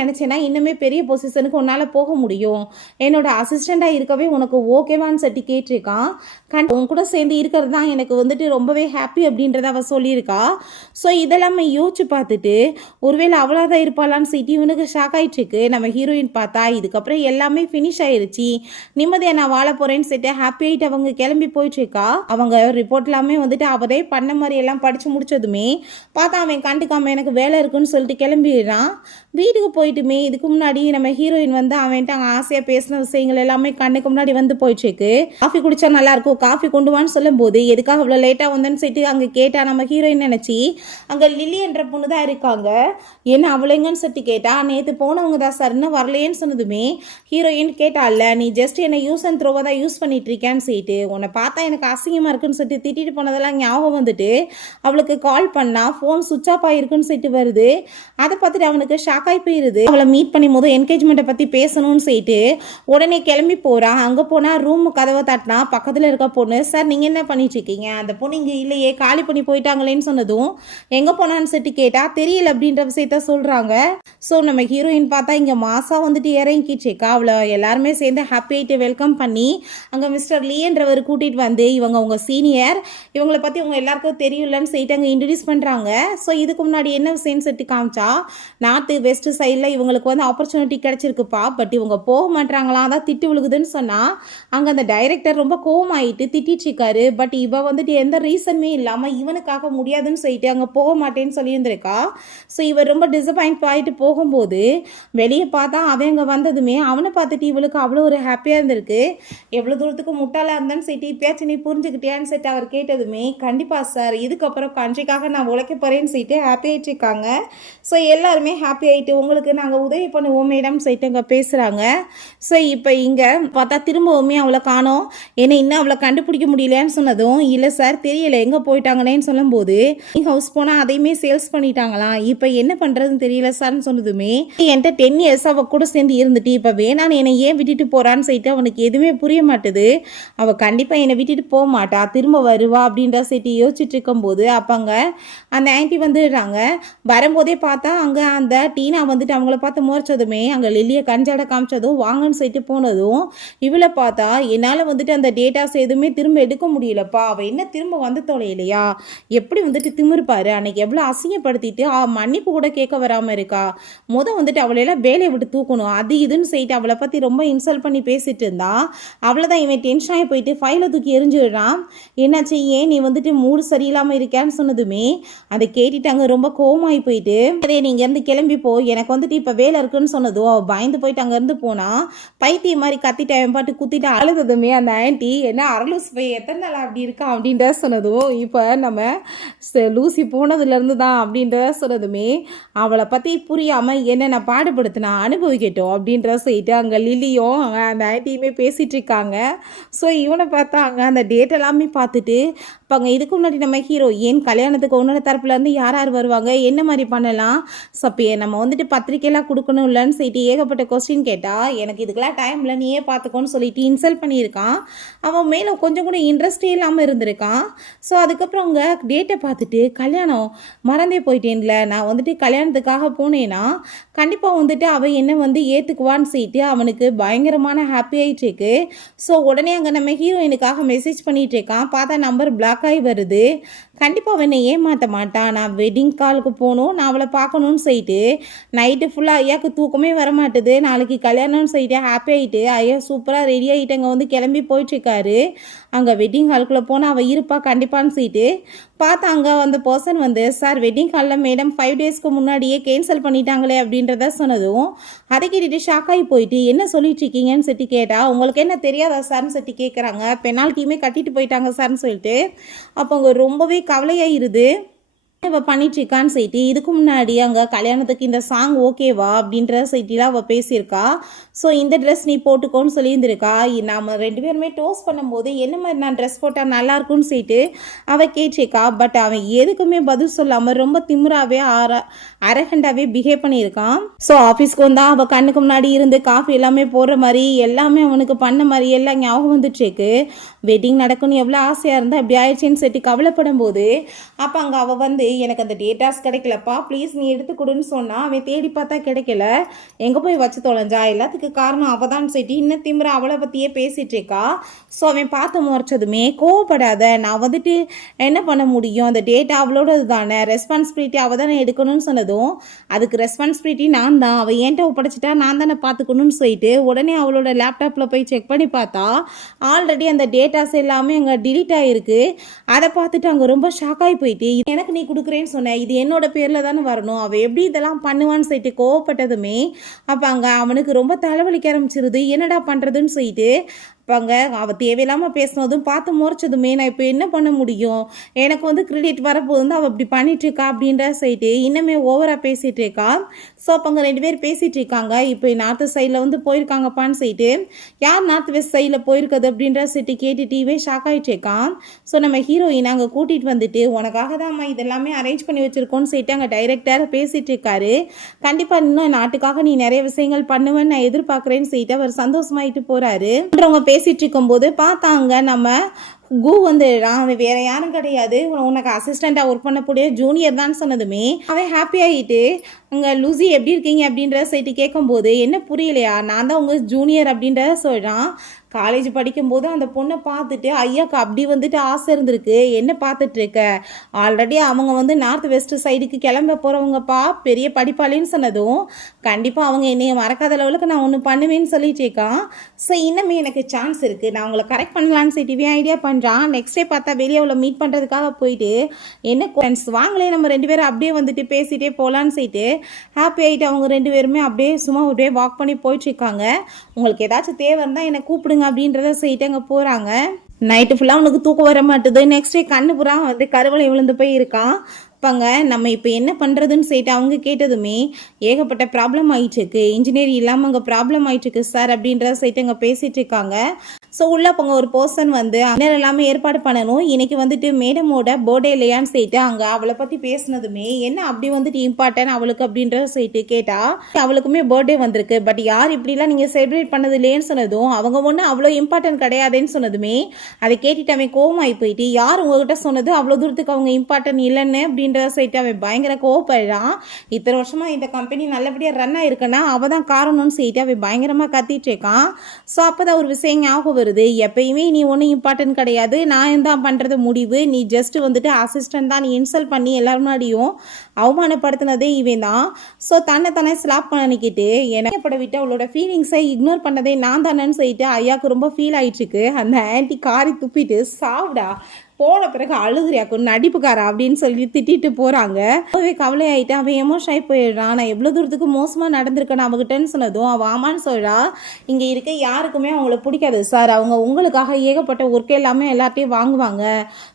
நினச்சேன்னா இன்னுமே பெரிய பொசிஷனுக்கு உன்னால் போக முடியும், என்னோட அசிஸ்டண்டாக இருக்கவே உனக்கு ஓகேவான்னு சொல்லிட்டு கேட்டிருக்கான். உன் கூட சேர்ந்து இருக்கிறது தான் எனக்கு ரொம்ப ரொம்பவே ஹாப்பி அப்படின்றத அவள் சொல்லியிருக்கா. ஸோ இதெல்லாமே யோசிச்சு பார்த்துட்டு ஒருவேளை அவளாக தான் இருப்பாளான்னு சொல்லிட்டு இவனுக்கு ஷாக் ஆகிட்டுருக்கு. நம்ம ஹீரோயின் பார்த்தா இதுக்கப்புறம் எல்லாமே ஃபினிஷ் ஆயிடுச்சு, நிம்மதியாக நான் வாழ போகிறேன்னு சொல்லிட்டு ஹாப்பி ஆகிட்டு அவங்க கிளம்பி போயிட்டுருக்கா. அவங்க ரிப்போர்ட் எல்லாமே வந்துட்டு அவரே பண்ண மாதிரி எல்லாம் படித்து முடிச்சதுமே பார்த்தா அவன் கண்டுக்காம எனக்கு வேலை இருக்குன்னு சொல்லிட்டு கிளம்பிடுறான். வீட்டுக்கு போயிட்டுமே இதுக்கு முன்னாடி நம்ம ஹீரோயின் வந்து அவன்கிட்ட அங்கே ஆசையாக பேசின விஷயங்கள் எல்லாமே கண்ணுக்கு முன்னாடி வந்து போயிட்டுருக்கு. காஃபி குடிச்சா நல்லா இருக்கும், காஃபி கொண்டு வான்னு சொல்லும் போது எதுக்காக அவ்வளோ லேட்டாக வந்தேன்னு சொல்லிட்டு அங்கே கேட்டா நம்ம ஹீரோயின் நினச்சி அங்கே லில்லி என்ற பொண்ணு தான் இருக்காங்க. ஏன்னா அவளைங்கன்னு சொல்லிட்டு கேட்டா நேற்று போனவங்க தான் சார்னு வரலையேன்னு சொன்னதுமே ஹீரோயின் கேட்டால நீ ஜஸ்ட் என்னை யூஸ் அண்ட் த்ரோவை தான் யூஸ் பண்ணிட்டு இருக்கேன்னு சொல்லிட்டு உன்னை பார்த்தா எனக்கு அசிங்கமாக இருக்குன்னு சொல்லிட்டு திட்டிட்டு போனதெல்லாம் ஞாபகம் வந்துட்டு அவளுக்கு கால் பண்ணா ஃபோன் சுவிட்ச் ஆஃப் ஆகிருக்குன்னு சொல்லிட்டு வருது. அதை பார்த்துட்டு அவனுக்கு ஷாக் ஆகி போயிருது. அவளை மீட் பண்ணி போது என்கேஜ்மெண்ட்டை பற்றி பேசணும்னு சொல்லிட்டு உடனே கிளம்பி போகிறான். அங்கே போனால் ரூம் கதவை தட்டினா பக்கத்தில் இருக்க பொண்ணு சார் நீங்கள் என்ன பண்ணிட்டு இருக்கீங்க, அந்த பொண்ணு இங்கே இல்லையே காலி பண்ணி போயிட்டாங்களேன்னு சொன்னதும் எங்கே போனான்னு சொல்லிட்டு கேட்டால் தெரியல அப்படின்ற விஷயத்த சொல்கிறாங்க. ஸோ நம்ம ஹீரோயின் பார்த்தா இங்கே மாசா வந்துட்டு இறங்கிச்சிருக்கா. அவளை எல்லாருமே சேர்ந்து ஹாப்பி ஆகிட்டு வெல்கம் பண்ணி அங்கே மிஸ்டர் லீன்றவர் கூட்டிகிட்டு வந்து இவங்க உங்கள் சீனியர், இவங்களை பற்றி உங்கள் எல்லாருக்கும் தெரியலன்னு சொல்லிட்டு அங்கே இன்ட்ரடியூஸ் பண்ணுறாங்க. ஸோ இதுக்கு முன்னாடி என்ன விஷயம்னு சொல்லிட்டு காமிச்சா நார்த்து வெஸ்ட் சைடில் இவங்களுக்கு வந்து ஆப்பர்ச்சுனிட்டி கிடச்சிருக்குப்பா, பட் இவங்க போக மாட்டாங்களா தான் திட்டு விழுகுதுன்னு சொன்னால் அங்கே அந்த டைரக்டர் ரொம்ப கோவமாயிட்டு திட்டிச்சிருக்காரு. பட் இவ வந்துட்டு எந்த ரீசனுமே இல்லாமல் இவனுக்காக முடியாதுன்னு சொல்லிட்டு அங்கே போக மாட்டேன்னு சொல்லியிருந்திருக்கா. ஸோ இவர் ரொம்ப டிசப்பாயிண்ட் ஆகிட்டு போகும்போது வெளியே பார்த்தா அவன் அங்கே வந்ததுமே அவனை பார்த்துட்டு இவளுக்கு அவ்வளோ ஒரு ஹாப்பியாக இருந்திருக்கு. எவ்வளோ தூரத்துக்கு முட்டாளாக இருந்தான்னு சொல்லிட்டு இப்பயாச்சும் நீ புரிஞ்சுக்கிட்டியான்னு சொல்லிட்டு அவர் கேட்டதுமே கண்டிப்பாக சார் இதுக்கப்புறம் கண்ட்ரிக்காக நான் உழைக்க போகிறேன்னு சொல்லிட்டு ஹாப்பி ஆகிட்டு இருக்காங்க. ஸோ எல்லாருமே ஹாப்பி ஆகிட்டு உங்களுக்கு நாங்கள் உதவி பண்ணுவோம் மேடம் சொல்லிட்டு அங்கே பேசுகிறாங்க. ஸோ இப்போ இங்கே பார்த்தா திரும்பவுமே அவளை காணோம். ஏன்னா இன்னும் அவளை கண்டுபிடிக்க முடியலன்னு சொன்னதும் இல்லை சார் தெரியலை எங்கே போயிட்டாங்களேன்னு சொல்லும்போது ஹவுஸ் போனால் அதையுமே சேல்ஸ் பண்ணிட்டாங்களாம், இப்போ என்ன பண்ணுறதுன்னு தெரியல சார்னு சொன்னதுமே என்கிட்ட 10 இயர்ஸ் அவள் கூட சேர்ந்து இருந்துட்டு இப்போ வேணான்னு என்னை ஏன் விட்டுட்டு போகிறான்னு சொல்லிட்டு அவனுக்கு எதுவுமே புரிய மாட்டுது. அவள் கண்டிப்பாக என்னை விட்டுட்டு போக மாட்டா, திரும்ப வருவா அப்படின்ற சேர்த்து யோசிச்சுட்டு இருக்கும்போது அப்போங்க அந்த ஆன்ட்டி வந்துடுறாங்க. வரும்போதே பார்த்தா அங்கே அந்த டீனா வந்துட்டு அவங்கள பார்த்து முறைச்சதுமே அங்கே லில்லியை கஞ்சாட காமிச்சதும் வாங்கன்னு சொல்லிட்டு போனதும் இவளை பார்த்தா என்னால் வந்துட்டு அந்த டேட்டாஸ் எதுவுமே திரும்ப எடுக்க முடியலப்பா, அவள் என்ன திரும்ப வந்து தொலைலையா, எப்படி வந்துட்டு திமிருப்பாரு, அன்னைக்கு எவ்வளோ அசிங்கப்படுத்திட்டு மன்னிப்பு கூட கேட்க வராமல் இருக்கா, வந்துட்டு அவளையெல்லாம் வேலையை விட்டு தூக்கணும் அது இதுன்னு சொல்லிட்டு அவளை பற்றி ரொம்ப இன்சல்ட் பண்ணி பேசிட்டு இருந்தா. அவ்வளோதான் இவன் டென்ஷன் ஆகி போயிட்டு ஃபைலை தூக்கி எரிஞ்சுடுறான். என்னாச்சு ஏன் நீ வந்துட்டு மூடு சரியில்லாமல் இருக்கான்னு சொன்னதுமே அதை கேட்டுட்டு அங்கே ரொம்ப கோவமாகி போயிட்டு அதே நீங்க இருந்து கிளம்பி போ எனக்கு வந்துட்டு இப்போ வேலை இருக்குன்னு சொன்னதும் அவள் பயந்து போயிட்டு அங்கேருந்து போனா. பைத்தியம் மாதிரி கத்திட்டு அவன் பாட்டு குத்திட்டு அழுததுமே அந்த ஆன்ட்டி என்ன அரலூசி போய் எத்தனை நாள் அப்படி இருக்கா அப்படின்ற சொன்னதும் இப்போ நம்ம லூசி போனதுலேருந்து தான் அப்படின்ற சொன்னதுமே அவளை பற்றி புரியாமல் என்னென்ன பாடுபடுத்தினா அனுபவிக்கட்டும் அப்படின்ற சொல்லிட்டு அங்கே லில்லியும் அந்த ஆன்ட்டியுமே பேசிகிட்டு இருக்காங்க. ஸோ இவனை பார்த்தாங்க அந்த டேட் எல்லாமே பார்த்துட்டு இப்போ அங்கே இதுக்கு முன்னாடி நம்ம ஹீரோ ஏன் கல்யாணத்துக்கு உன்னோட தரப்புலேருந்து யார் யார் வருவாங்க என்ன மாதிரி பண்ணலாம், ஸோ அப்போ நம்ம வந்துட்டு பத்திரிக்கையெல்லாம் கொடுக்கணும் இல்லைன்னு சொல்லிட்டு ஏகப்பட்ட கொஸ்டின் கேட்டால் எனக்கு இதுக்கெல்லாம் டைம் இல்லை நீயே பார்த்துக்கோன்னு சொல்லிட்டு இன்சல்ட் பண்ணியிருக்கான். அவன் மேலே கொஞ்சம் கூட இன்ட்ரெஸ்டே இல்லாமல் இருந்திருக்கான். ஸோ அதுக்கப்புறம் அவங்க டேட்டை பார்த்துட்டு கல்யாணம் மறந்தே போயிட்டேன்ல, நான் வந்துட்டு கல்யாணத்துக்காக போனேன்னா கண்டிப்பாக வந்துட்டு அவன் என்ன வந்து ஏற்றுக்குவான்னு சொல்லிட்டு அவனுக்கு பயங்கரமான ஹாப்பி ஆகிட்டு இருக்கு. ஸோ உடனே அங்கே நம்ம ஹீரோயினுக்காக மெசேஜ் பண்ணிகிட்டு இருக்கான். பார்த்தா நம்பர் பிளாக் ஆகி வருது. கண்டிப்பாக அவனை ஏமாற்ற மாட்டான், நான் வெட்டிங் காலுக்கு போகணும் நான் அவளை பார்க்கணுன்னு சொல்லிட்டு நைட்டு ஃபுல்லாக ஐயாவுக்கு தூக்கமே வரமாட்டுது, நாளைக்கு கல்யாணம்னு சொல்லிட்டு ஹாப்பி ஆகிட்டு ஐயா சூப்பராக ரெடி ஆகிட்டு அங்கே வந்து கிளம்பி போயிட்டுருக்காரு. அங்கே வெட்டிங் ஹாலுக்குள்ளே போனால் அவள் இருப்பா கண்டிப்பான்னு சொல்லிட்டு பார்த்தா அங்கே அந்த பர்சன் வந்து சார் வெட்டிங் ஹாலில் மேடம் 5 டேஸ்க்கு முன்னாடியே கேன்சல் பண்ணிட்டாங்களே அப்படின்றத சொன்னதும் அதை கேட்டுட்டு ஷாக் ஆகி போயிட்டு என்ன சொல்லிட்டு இருக்கீங்கன்னு சொல்லிட்டு கேட்டால் உங்களுக்கு என்ன தெரியாதா சார்னு சொல்லிட்டு கேட்குறாங்க. பெனால்ட்டியுமே கட்டிட்டு போயிட்டாங்க சார்னு சொல்லிட்டு அப்போ அவங்க ரொம்பவே கவலையாயிருது. அவள் பண்ணிட்டுருக்கான்னு சொல்லிட்டு இதுக்கு முன்னாடி அங்கே கல்யாணத்துக்கு இந்த சாங் ஓகேவா அப்படின்ற சொல்லிட்டுலாம் அவள் பேசியிருக்கா. ஸோ இந்த ட்ரெஸ் நீ போட்டுக்கோன்னு சொல்லியிருந்திருக்கா. நாம் 2 பேருமே டோஸ் பண்ணும்போது என்ன மாதிரி நான் ட்ரெஸ் போட்டால் நல்லாயிருக்கும்னு சொல்லிட்டு அவள் கேட்டிருக்கா. பட் அவன் எதுக்குமே பதில் சொல்லாமல் ரொம்ப திமுறாவே அரகண்டாவே பிஹேவ் பண்ணியிருக்கான். ஸோ ஆஃபீஸ்க்கு வந்தால் அவள் கண்ணுக்கு முன்னாடி இருந்து காஃபி எல்லாமே போடுற மாதிரி எல்லாமே அவனுக்கு பண்ண மாதிரி எல்லாம் ஞாபகம் வந்துட்டுருக்கு. வெட்டிங் நடக்கும்னு எவ்வளோ ஆசையாக இருந்தால் அப்படி ஆயிடுச்சுன்னு சொல்லிட்டு கவலைப்படும் போது அப்போ அங்கே அவள் வந்து எனக்கு அந்த டேட்டாஸ் கிடைக்கலப்பா, ப்ளீஸ் நீ எடுத்து கொடுன்னு சொன்னா அவன் தேடி பார்த்தா கிடைக்கல. எங்கே போய் வச்சு தொலைஞ்சா, எல்லாத்துக்கும் காரணம் அவள் தான் சொல்லிட்டு இன்னும் திமிர அவளை பற்றியே பேசிகிட்டு இருக்கா. ஸோ அவன் பார்த்து முறைச்சதுமே கோவப்படாத, நான் வந்துட்டு என்ன பண்ண முடியும், அந்த டேட்டா அவளோடது தானே, ரெஸ்பான்சிபிலிட்டி அவள் தானே எடுக்கணும்னு சொன்னதும் அதுக்கு ரெஸ்பான்சிபிலிட்டி நான் தான், அவள் ஏன்ட்ட ஒப்படைச்சிட்டா நான் தானே பார்த்துக்கணும்னு சொல்லிட்டு உடனே அவளோட லேப்டாப்பில் போய் செக் பண்ணி பார்த்தா ஆல்ரெடி அந்த டேட்டாஸ் எல்லாமே அங்கே டிலீட் ஆகிருக்கு. அதை பார்த்துட்டு அங்கே ரொம்ப ஷாக் ஆகி போயிட்டு, எனக்கு நீ கொடுக்குறேன்னு சொன்னேன், இது என்னோட பேரில் தானே வரணும், அவள் எப்படி இதெல்லாம் பண்ணுவான்னு சொல்லிட்டு கோவப்பட்டதுமே அப்போ அங்கே அவனுக்கு ரொம்ப தலைவலிக்க ஆரம்பிச்சிருது. என்னடா பண்ணுறதுன்னு சொல்லிட்டு அப்பாங்க அவள் தேவையில்லாமல் பேசினதும் பார்த்து முறைச்சதுமே நான் இப்போ என்ன பண்ண முடியும், எனக்கு வந்து கிரெடிட் வரப்போகுது, அவள் இப்படி பண்ணிகிட்ருக்கா அப்படின்ற சொல்லிட்டு இன்னுமே ஓவராக பேசிகிட்டு இருக்கா. ஸோ அப்போ அங்கே 2 பேர் பேசிகிட்டு இருக்காங்க. இப்போ நார்த்து சைடில் வந்து போயிருக்காங்கப்பான்னு சொல்லிட்டு யார் நார்த் வெஸ்ட் சைடில் போயிருக்குது அப்படின்ற சொல்லிட்டு கேட்டுட்டு இவே ஷாக் ஆகிட்டு இருக்கான். ஸோ நம்ம ஹீரோயின் அங்கே கூட்டிகிட்டு வந்துட்டு உனக்காக தான் அம்மா இதெல்லாமே அரேஞ்ச் பண்ணி வச்சுருக்கோன்னு சொல்லிட்டு அங்கே டைரக்டராக பேசிகிட்டு இருக்காரு. கண்டிப்பாக இன்னும் நாட்டுக்காக நீ நிறைய விஷயங்கள் பண்ணுவேன்னு நான் எதிர்பார்க்குறேன்னு சொல்லிட்டு அவர் சந்தோஷமாயிட்டு போகிறாரு. பேசிட்டு இருக்கும்போது பார்த்தாங்க நம்ம கு வந்து அவன் வேற யாரும் கிடையாது, உனக்கு அசிஸ்டண்ட்டாக ஒர்க் பண்ணக்கூடிய ஜூனியர் தான் சொன்னதுமே அவன் ஹாப்பி ஆகிட்டு அங்கே லூசி எப்படி இருக்கீங்க அப்படின்ற சைட்டு கேட்கும்போது என்ன புரியலையா, நான் தான் உங்கள் ஜூனியர் அப்படின்றத சொல்கிறான். காலேஜ் படிக்கும்போது அந்த பொண்ணை பார்த்துட்டு ஐயாக்கு அப்படி வந்துட்டு ஆசை இருந்திருக்கு, என்ன பார்த்துட்டு இருக்க, ஆல்ரெடி அவங்க வந்து நார்த் வெஸ்ட் சைடுக்கு கிளம்ப போகிறவங்கப்பா, பெரிய படிப்பாளின்னு சொன்னதும் கண்டிப்பாக அவங்க என்னைய மறக்காத லெவலுக்கு நான் ஒன்று பண்ணுவேன்னு சொல்லிட்டு இருக்கான். ஸோ இன்னுமே எனக்கு சான்ஸ் இருக்குது, நான் உங்களை கரெக்ட் பண்ணலான்னு சொல்லிட்டு ஐடியா பண்ணுறான். நெக்ஸ்ட் டே பார்த்தா வெளியே அவளை மீட் பண்ணுறதுக்காக போயிட்டு என்ன ஃப்ரெண்ட்ஸ் வாங்களே நம்ம 2 பேரும் அப்படியே வந்துட்டு பேசிகிட்டே போகலான்னு சொல்லிட்டு ஹாப்பி ஆகிட்டு அவங்க 2 பேருமே அப்படியே சும்மா அப்படியே வாக் பண்ணி போயிட்டுருக்காங்க. உங்களுக்கு ஏதாச்சும் தேவை இருந்தால் என்னை கூப்பிடுங்க அப்படின்றத சொல்லிட்டு அங்கே போகிறாங்க. நைட்டு ஃபுல்லாக அவனுக்கு தூக்கம் வர மாட்டுது. நெக்ஸ்ட் டே கண்ணு புறா வந்து கருவளை விழுந்து போய் இருக்கான். அப்பங்க நம்ம இப்போ என்ன பண்ணுறதுன்னு சொல்லிட்டு அவங்க கேட்டதுமே ஏகப்பட்ட ப்ராப்ளம் ஆகிட்டுருக்கு, இன்ஜினியரிங் இல்லாமல் அங்கே ப்ராப்ளம் ஆகிட்டுருக்கு சார் அப்படின்றத சொல்லிட்டு அங்கே பேசிகிட்டு இருக்காங்க. ஸோ உள்ளே அப்போங்க ஒரு பர்சன் வந்து அண்ணன் எல்லாமே ஏற்பாடு பண்ணணும், இன்றைக்கி வந்துட்டு மேடமோட பர்த்டே இல்லையான்னு சொல்லிட்டு அங்கே அவளை பற்றி பேசினதுமே என்ன அப்படி வந்துட்டு இம்பார்ட்டன்ட் அவளுக்கு அப்படின்றத சொல்லிட்டு கேட்டால் அவளுக்குமே பர்த்டே வந்திருக்கு, பட் யார் இப்படிலாம் நீங்கள் செலிப்ரேட் பண்ணது இல்லையேன்னு சொன்னதும் அவங்க ஒன்றும் அவ்வளோ இம்பார்ட்டன்ட் கிடையாதுன்னு சொன்னதுமே அதை கேட்டுட்டு அவன் கோவமாகி போயிட்டு யார் உங்ககிட்ட சொன்னது அவ்வளோ தூரத்துக்கு அவங்க இம்பார்ட்டன்ட் இல்லைன்னு அப்படின்றத சொல்லிட்டு அவன் பயங்கர கோவப்படுறான். இத்தனை வருஷமாக இந்த கம்பெனி நல்லபடியாக ரன் ஆயிருக்குன்னா அவள் தான் காரணம்னு சொல்லிட்டு அவன் பயங்கரமாக கத்திட்டு இருக்கான். ஸோ அப்போ தான் ஒரு விஷயம் ஞாபகம் வருது, எப்பயுமே நீ ஒன்றும் இம்பார்ட்டன்ட் கிடையாது, நான் தான் பண்ணுறது முடிவு, நீ ஜஸ்ட் வந்துட்டு அசிஸ்டன்ட் தான், நீ இன்சல்ட் பண்ணி எல்லாரும் முன்னாடியும் அவமானப்படுத்தினதே இவன் தான். ஸோ தன்னை ஸ்லாப் பண்ணிக்கிட்டு எனக்கு பட விட்டு அவளோட ஃபீலிங்ஸை இக்னோர் பண்ணதே நான் தானேன்னு சொல்லிட்டு ஐயாவுக்கு ரொம்ப ஃபீல் ஆயிடுச்சுக்கு. அந்த ஆன்ட்டி காரி துப்பிட்டு சாப்பிடா போன பிறகு அழுகுறியாக்கும் நடிப்புக்காரா அப்படின்னு சொல்லி திட்டிட்டு போகிறாங்க. ரொம்பவே கவலை ஆகிட்டு அவன் எமோஷன் ஆகி போயிடுறான். நான் எவ்வளோ தூரத்துக்கு மோசமாக நடந்திருக்கேன் அவங்ககிட்டன்னு சொன்னதும் அவள் ஆமான்னு சொல்கிறா. இங்கே இருக்க யாருக்குமே அவங்கள பிடிக்காது சார், அவங்க உங்களுக்காக ஏகப்பட்ட ஒர்க் எல்லாமே எல்லாத்தையும் வாங்குவாங்க,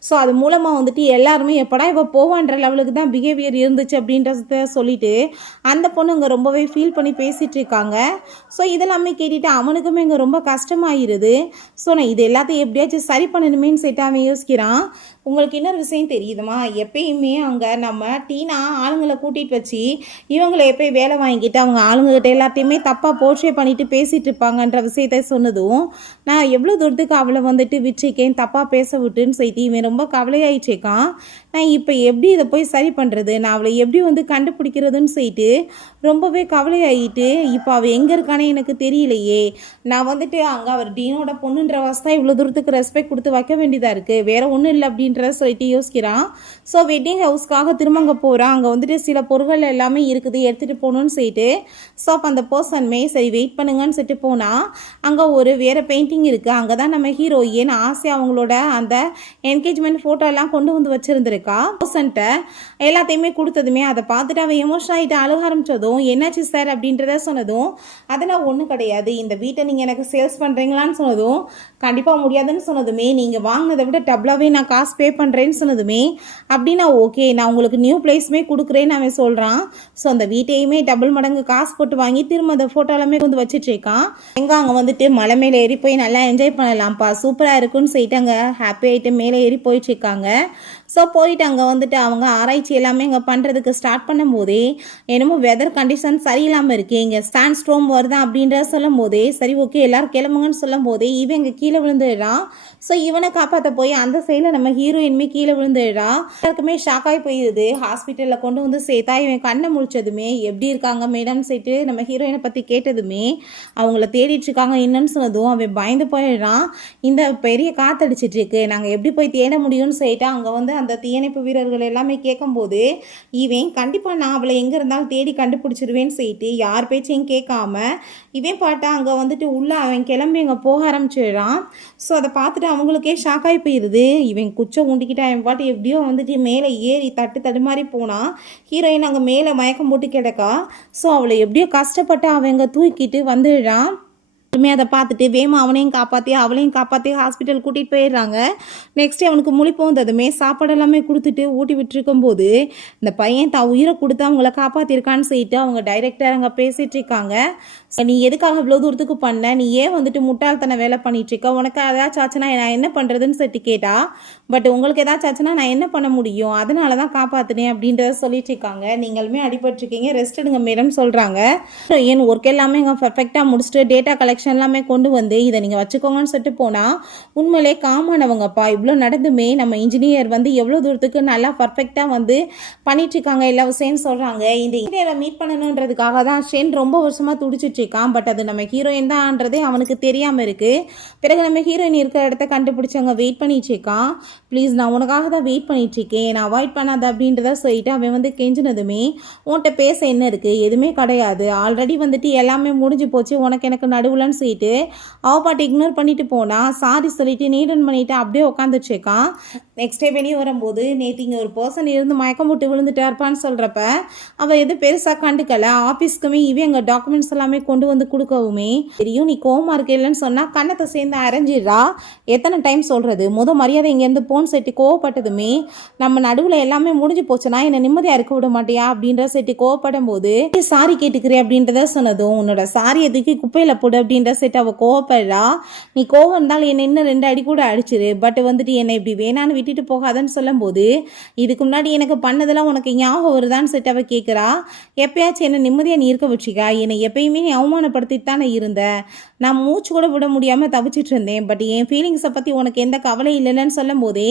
ஸோ அது மூலமாக வந்துட்டு எல்லாருமே எப்படா இவ போவான்ற லெவலுக்கு தான் பிஹேவியர் இருந்துச்சு அப்படின்றத சொல்லிட்டு அந்த பொண்ணு இங்கே ரொம்பவே ஃபீல் பண்ணி பேசிகிட்டு இருக்காங்க. ஸோ இதெல்லாமே கேட்டுட்டு அவனுக்குமே இங்கே ரொம்ப கஷ்டமாயிருது. ஸோ நான் இது எல்லாத்தையும் எப்படியாச்சும் சரி பண்ணணுமேன்னு சொல்லிட்டு அவன் யோசிக்கிறான். உங்களுக்கு இன்னொரு விஷயம் தெரியுதுமா, எப்பயுமே அங்கே நம்ம டீனா ஆளுங்களை கூட்டிகிட்டு வச்சு இவங்களை எப்போயும் வேலை வாங்கிட்டு அவங்க ஆளுங்ககிட்ட எல்லாத்தையுமே தப்பாக போர்ட்ரே பண்ணிட்டு பேசிகிட்டு இருப்பாங்கன்ற விஷயத்த சொன்னதும் நான் எவ்வளோ தூரத்துக்கு அவளை வந்துட்டு விட்டுருக்கேன், தப்பாக பேச விட்டுன்னு சொல்லிட்டு இவன் ரொம்ப கவலையாயிடுச்சேக்கான். நான் இப்போ எப்படி இதை போய் சரி பண்ணுறது, நான் அவளை எப்படி வந்து கண்டுபிடிக்கிறதுன்னு சொல்லிட்டு ரொம்பவே கவலையாகிட்டு இப்போ அவள் எங்கே இருக்கானே எனக்கு தெரியலையே, நான் வந்துட்டு அங்கே அவர் டீனோட பொண்ணுன்ற வாசம் இவ்வளோ தூரத்துக்கு ரெஸ்பெக்ட் கொடுத்து வைக்க வேண்டியதாக இருக்குது, வேற ஒன்றும் இல்லை அப்படின்றத சொல்லிட்டு யோசிக்கிறான். ஸோ வெட்டிங் ஹவுஸ்க்காக திரும்ப அங்கே போகிறான். அங்கே வந்துட்டு சில பொருட்கள் எல்லாமே இருக்குது எடுத்துகிட்டு போகணுன்னு சொல்லிட்டு ஸோ அப்போ அந்த பர்சன்மே சரி வெயிட் பண்ணுங்கன்னு சொல்லிட்டு போனால் அங்கே ஒரு வேறு பெயிண்டிங் இருக்குது. அங்கே தான் நம்ம ஹீரோயின் ஆசையாக அவங்களோட அந்த என்கேஜ்மெண்ட் ஃபோட்டோலாம் கொண்டு வந்து வச்சுருந்துருக்கா. பர்சன்ட்ட எல்லாத்தையுமே கொடுத்ததுமே அதை பார்த்துட்டு அவன் எமோஷன் ஆகிட்டு அழுக ஆரம்பித்ததும் என்னாச்சு சார் அப்படின்றத சொன்னதும் அதெல்லாம் ஒன்றும் கிடையாது, இந்த வீட்டை நீங்கள் எனக்கு சேல்ஸ் பண்ணுறீங்களான்னு சொன்னதும் கண்டிப்பாக முடியாதுன்னு சொன்னதுமே நீங்கள் வாங்கினதை விட டபுளாகவே நான் காசு பே பண்ணுறேன்னு சொன்னதுமே அப்படின்னா ஓகே நான் உங்களுக்கு நியூ பிளேஸுமே கொடுக்குறேன்னு அவன் சொல்கிறான். ஸோ அந்த வீட்டையுமே டபுள் மடங்கு காசு போட்டு வாங்கி திரும்ப அந்த ஃபோட்டோ எல்லாமே வந்து வச்சுட்ருக்கான். எங்கே அங்கே வந்துட்டு மலை மேலே ஏறி போய் நல்லா என்ஜாய் பண்ணலாம்ப்பா, சூப்பராக இருக்குன்னு சொல்லிட்டு அங்கே ஹாப்பி ஆகிட்டு மேலே ஏறி போயிட்டுருக்காங்க. ஸோ போயிட்டு அங்கே வந்துட்டு அவங்க ஆராய்ச்சி எல்லாமே இங்கே பண்ணுறதுக்கு ஸ்டார்ட் பண்ணும் போதே என்னமோ வெதர் கண்டிஷன் சரியில்லாமல் இருக்குது, இங்கே ஸ்டாண்ட் ஸ்ட்ரோம் வருதான் அப்படின்றத சொல்லும் போதே சரி ஓகே எல்லோரும் கிளம்புங்கன்னு சொல்லும் போதே இவன் இங்கே கீழே விழுந்துடுறான். ஸோ இவனை காப்பாற்ற போய் அந்த சைடில் நம்ம ஹீரோயின்மே கீழே விழுந்துடுறா. எல்லாருக்குமே ஷாக் ஆகி போயிடுது. ஹாஸ்பிட்டலில் கொண்டு வந்து சேர்த்தா இவன் கண்ணை முழிச்சதுமே எப்படி இருக்காங்க மேடம் சேர்த்து நம்ம ஹீரோயினை பற்றி கேட்டதுமே அவங்கள தேடிட்டு இருக்காங்க என்னன்னு சொன்னதும் அவன் பயந்து போயிடுறான். இந்த பெரிய காத்தடிச்சிட்டு இருக்கு, நாங்கள் எப்படி போய் தேட முடியும்னு சொல்லிட்டு அங்கே வந்து அந்த தீயணைப்பு வீரர்கள் எல்லாமே கேட்கும்போது இவன் கண்டிப்பாக நான் அவளை எங்கே இருந்தாலும் தேடி கண்டுபிடிச்சிருவேன்னு சொல்லிட்டு யார் பேச்சையும் கேட்காம இவன் பாட்டா அங்கே வந்துட்டு உள்ள அவன் கிளம்பி அங்கே போக ஆரம்பிச்சிடுறான். ஸோ அதை பார்த்துட்டு அவங்களுக்கே ஷாக் ஆகி போயிடுது. இவன் குச்சை ஊண்டிக்கிட்டு அவன் பாட்டு எப்படியோ வந்துட்டு மேலே ஏறி தடுமாறி போனான். ஹீரோயின் அங்கே மேலே மயக்கம் போட்டு கிடக்கா. ஸோ அவளை எப்படியோ கஷ்டப்பட்டு அவங்க தூக்கிட்டு வந்துடுறான். அதை பார்த்துட்டு வேமா அவனையும் காப்பாற்றி அவளையும் காப்பாற்றி ஹாஸ்பிட்டல் கூட்டிகிட்டு போயிடுறாங்க. நெக்ஸ்ட் அவனுக்கு முழிப்பு வந்ததுமே சாப்பாடு எல்லாமே கொடுத்துட்டு ஊட்டி விட்டுருக்கும் போது இந்த பையன் தான் உயிரை கொடுத்து அவங்கள காப்பாற்றிருக்கான்னு சொல்லிட்டு அவங்க டைரக்டர் அங்கே பேசிகிட்டு இருக்காங்க. நீ எதுக்காக இவ்வளோ தூரத்துக்கு பண்ண, நீ ஏன் வந்துட்டு முட்டாள்தன வேலை பண்ணிட்டு இருக்க, உனக்கு ஏதாச்சும் ஆச்சுன்னா நான் என்ன பண்ணுறதுன்னு சொல்லிட்டு கேட்டா, பட் உங்களுக்கு ஏதாச்சும் ஆச்சுன்னா நான் என்ன பண்ண முடியும், அதனால தான் காப்பாற்றினேன் அப்படின்றத சொல்லிட்டு இருக்காங்க. நீங்களுமே அடிபட்டிருக்கீங்க, ரெஸ்ட் எடுங்க மேடம் சொல்கிறாங்க. என் ஒர்க் எல்லாமே இங்கே பர்ஃபெக்டாக முடிச்சுட்டு டேட்டா கலெக்ஷன் எல்லாமே கொண்டு வந்து இதை நீங்கள் வச்சுக்கோங்கன்னு சொல்லிட்டு போனால் உண்மையிலே காமானவங்கப்பா. இவ்வளோ நடந்துமே நம்ம இன்ஜினியர் வந்து எவ்வளோ தூரத்துக்கு நல்லா பர்ஃபெக்டாக வந்து பண்ணிட்டுருக்காங்க எல்லா விஷயம் சொல்கிறாங்க. இந்த இன்ஜினியரை மீட் பண்ணணுன்றதுக்காக தான் ஷென் ரொம்ப வருஷமாக துடிச்சிட்டு இருக்கான். பட் அது நம்ம ஹீரோயின் தான்ன்றதே அவனுக்கு தெரியாமல் இருக்குது. பிறகு நம்ம ஹீரோயின் இருக்கிற இடத்த கண்டுபிடிச்சி அங்கே வெயிட் பண்ணிட்டு இருக்கான். ப்ளீஸ் நான் உனக்காக தான் வெயிட் பண்ணிட்டு இருக்கேன், நான் அவாய்ட் பண்ணாத அப்படின்றத சொல்லிட்டு அவன் வந்து கெஞ்சினதுமே உன்கிட்ட பேச என்ன இருக்குது, எதுவுமே கிடையாது, ஆல்ரெடி வந்துட்டு எல்லாமே முடிஞ்சு போச்சு, உனக்கு எனக்கு நடுவுலன்னு சொல்லிட்டு பாட்டு இக்னோர் பண்ணிட்டு போனா சாரி சொல்லிட்டு நீடன் பண்ணிட்டு அப்படியே உட்காந்துட்டு இருக்கான். நெக்ஸ்ட் டே வெளியே வரும்போது நேற்று இங்கே ஒரு பர்சன் இருந்து மயக்கம் போட்டு விழுந்துட்டாருப்பான்னு சொல்கிறப்ப அவள் எதுவும் பெருசாக கண்டுக்கல. ஆஃபீஸ்க்குமே இவன் எங்கள் டாக்குமெண்ட்ஸ் எல்லாமே கொண்டு வந்து கொடுக்கவுமே தெரியும் நீ கோவமாக இருக்க இல்லைன்னு சொன்னால் கண்ணத்தை சேர்ந்து அரைஞ்சிடுறா. எத்தனை டைம் சொல்கிறது, மரியாதை இங்கேருந்து போன் செட்டு கோவப்பட்டதுமே நம்ம நடுவில் எல்லாமே முடிஞ்சு போச்சுன்னா என்னை நிம்மதியாக இருக்க விட மாட்டியா அப்படின்ற செட்டு கோவப்படும் போது சாரி கேட்டுக்கிறேன் அப்படின்றத சொன்னதும் உன்னோட சாரி எதுக்கு குப்பையில் போடு அப்படின்ற செட்டு அவள் கோவப்படுறா. நீ கோவம் இருந்தாலும் என்னை இன்னும் 2 அடி கூட அடிச்சிரு, பட் வந்துட்டு என்னை இப்படி வேணான்னு விட்டுட்டு போகாதன்னு சொல்லும் போது இதுக்கு முன்னாடி எனக்கு பண்ணதெல்லாம் உனக்கு ஞாபகம் வருதான்னு செட்டு அவள் கேட்குறா. எப்பயாச்சும் என்னை நிம்மதியாக நீ இருக்க வச்சிக்கா, என்னை எப்பயுமே நீ அவமானப்படுத்திட்டு தானே இருந்த, நான் மூச்சு கூட விட முடியாமல் தவிச்சிட்டு இருந்தேன், பட் என் ஃபீலிங்ஸை பற்றி உனக்கு எந்த கவலை இல்லைன்னு சொல்லும் போதே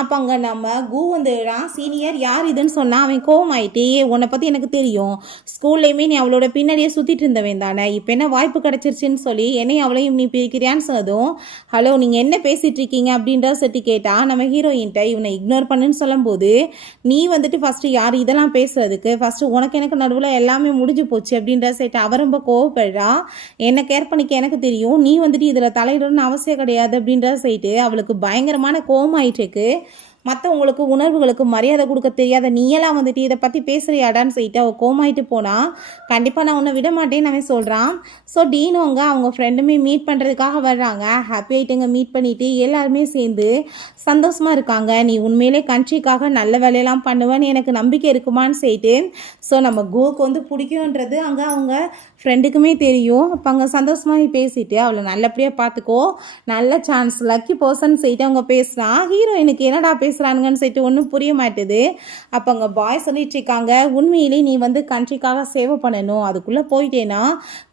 அப்போ அங்கே நம்ம கூ வந்துடுறான். சீனியர் யார் இதுன்னு சொன்னால் அவன் கோவமாயிட்டே உன்னை பற்றி எனக்கு தெரியும், ஸ்கூல்லையுமே நீ அவளோட பின்னாடியே சுற்றிட்டு இருந்தவன் தானே, இப்போ என்ன வாய்ப்பு கிடச்சிருச்சுன்னு சொல்லி என்னையும் அவளையும் நீ பிரிக்கிறியான்னு சொன்னதும் ஹலோ நீங்கள் என்ன பேசிகிட்டு இருக்கீங்க அப்படின்ற செட்டு கேட்டால் நம்ம ஹீரோயின்ட்ட இவனை இக்னோர் பண்ணுன்னு சொல்லும்போது நீ வந்துட்டு ஃபஸ்ட்டு யார் இதெல்லாம் பேசுறதுக்கு, ஃபஸ்ட்டு உனக்கு எனக்கு நடுவில் எல்லாமே முடிஞ்சு போச்சு அப்படின்ற செட்டு அவ ரொம்ப கோவப்படுறா. என்ன கேர் பண்ணிக்க எனக்கு தெரியும், நீ வந்துட்டு இதில் தலையிடணும்னு அவசியம் கிடையாது அப்படின்ற சைட்டு அவளுக்கு பயங்கரமான கோவமாயிட்டு இருக்கு. மற்றவங்களுக்கு உணர்வுகளுக்கு மரியாதை கொடுக்க தெரியாத நீயெல்லாம் வந்துட்டு இதை பற்றி பேசுகிறியாடான்னு சொல்லிட்டு அவள் கோமாயிட்டு போனால் கண்டிப்பாக நான் உன்னை விட மாட்டேன்னு அவன் சொல்கிறான். ஸோ டீனோங்க அவங்க ஃப்ரெண்டுமே மீட் பண்ணுறதுக்காக வர்றாங்க. ஹாப்பி ஆகிட்டுங்க மீட் பண்ணிவிட்டு எல்லாருமே சேர்ந்து சந்தோஷமாக இருக்காங்க. நீ உண்மையிலே கண்ட்ரிக்காக நல்ல வேலையெல்லாம் பண்ணுவேன்னு எனக்கு நம்பிக்கை இருக்குமான்னு சொல்லிட்டு ஸோ நம்ம கோக்கு வந்து பிடிக்கும்ன்றது அங்கே அவங்க ஃப்ரெண்டுக்குமே தெரியும். அப்போ அங்கே சந்தோஷமாக பேசிட்டு அவளை நல்லபடியாக பார்த்துக்கோ, நல்ல சான்ஸ், லக்கி பர்சன் சொல்லிட்டு அவங்க பேசுகிறான். ஹீரோயினுக்கு என்னடா பேசுகிறானுங்கன்னு சொல்லிட்டு ஒன்றும் புரிய மாட்டுது. அப்போ அங்கே பாய் சொல்லிட்டு இருக்காங்க உண்மையிலே நீ வந்து கண்ட்ரிக்காக சேவை பண்ணணும், அதுக்குள்ளே போயிட்டேன்னா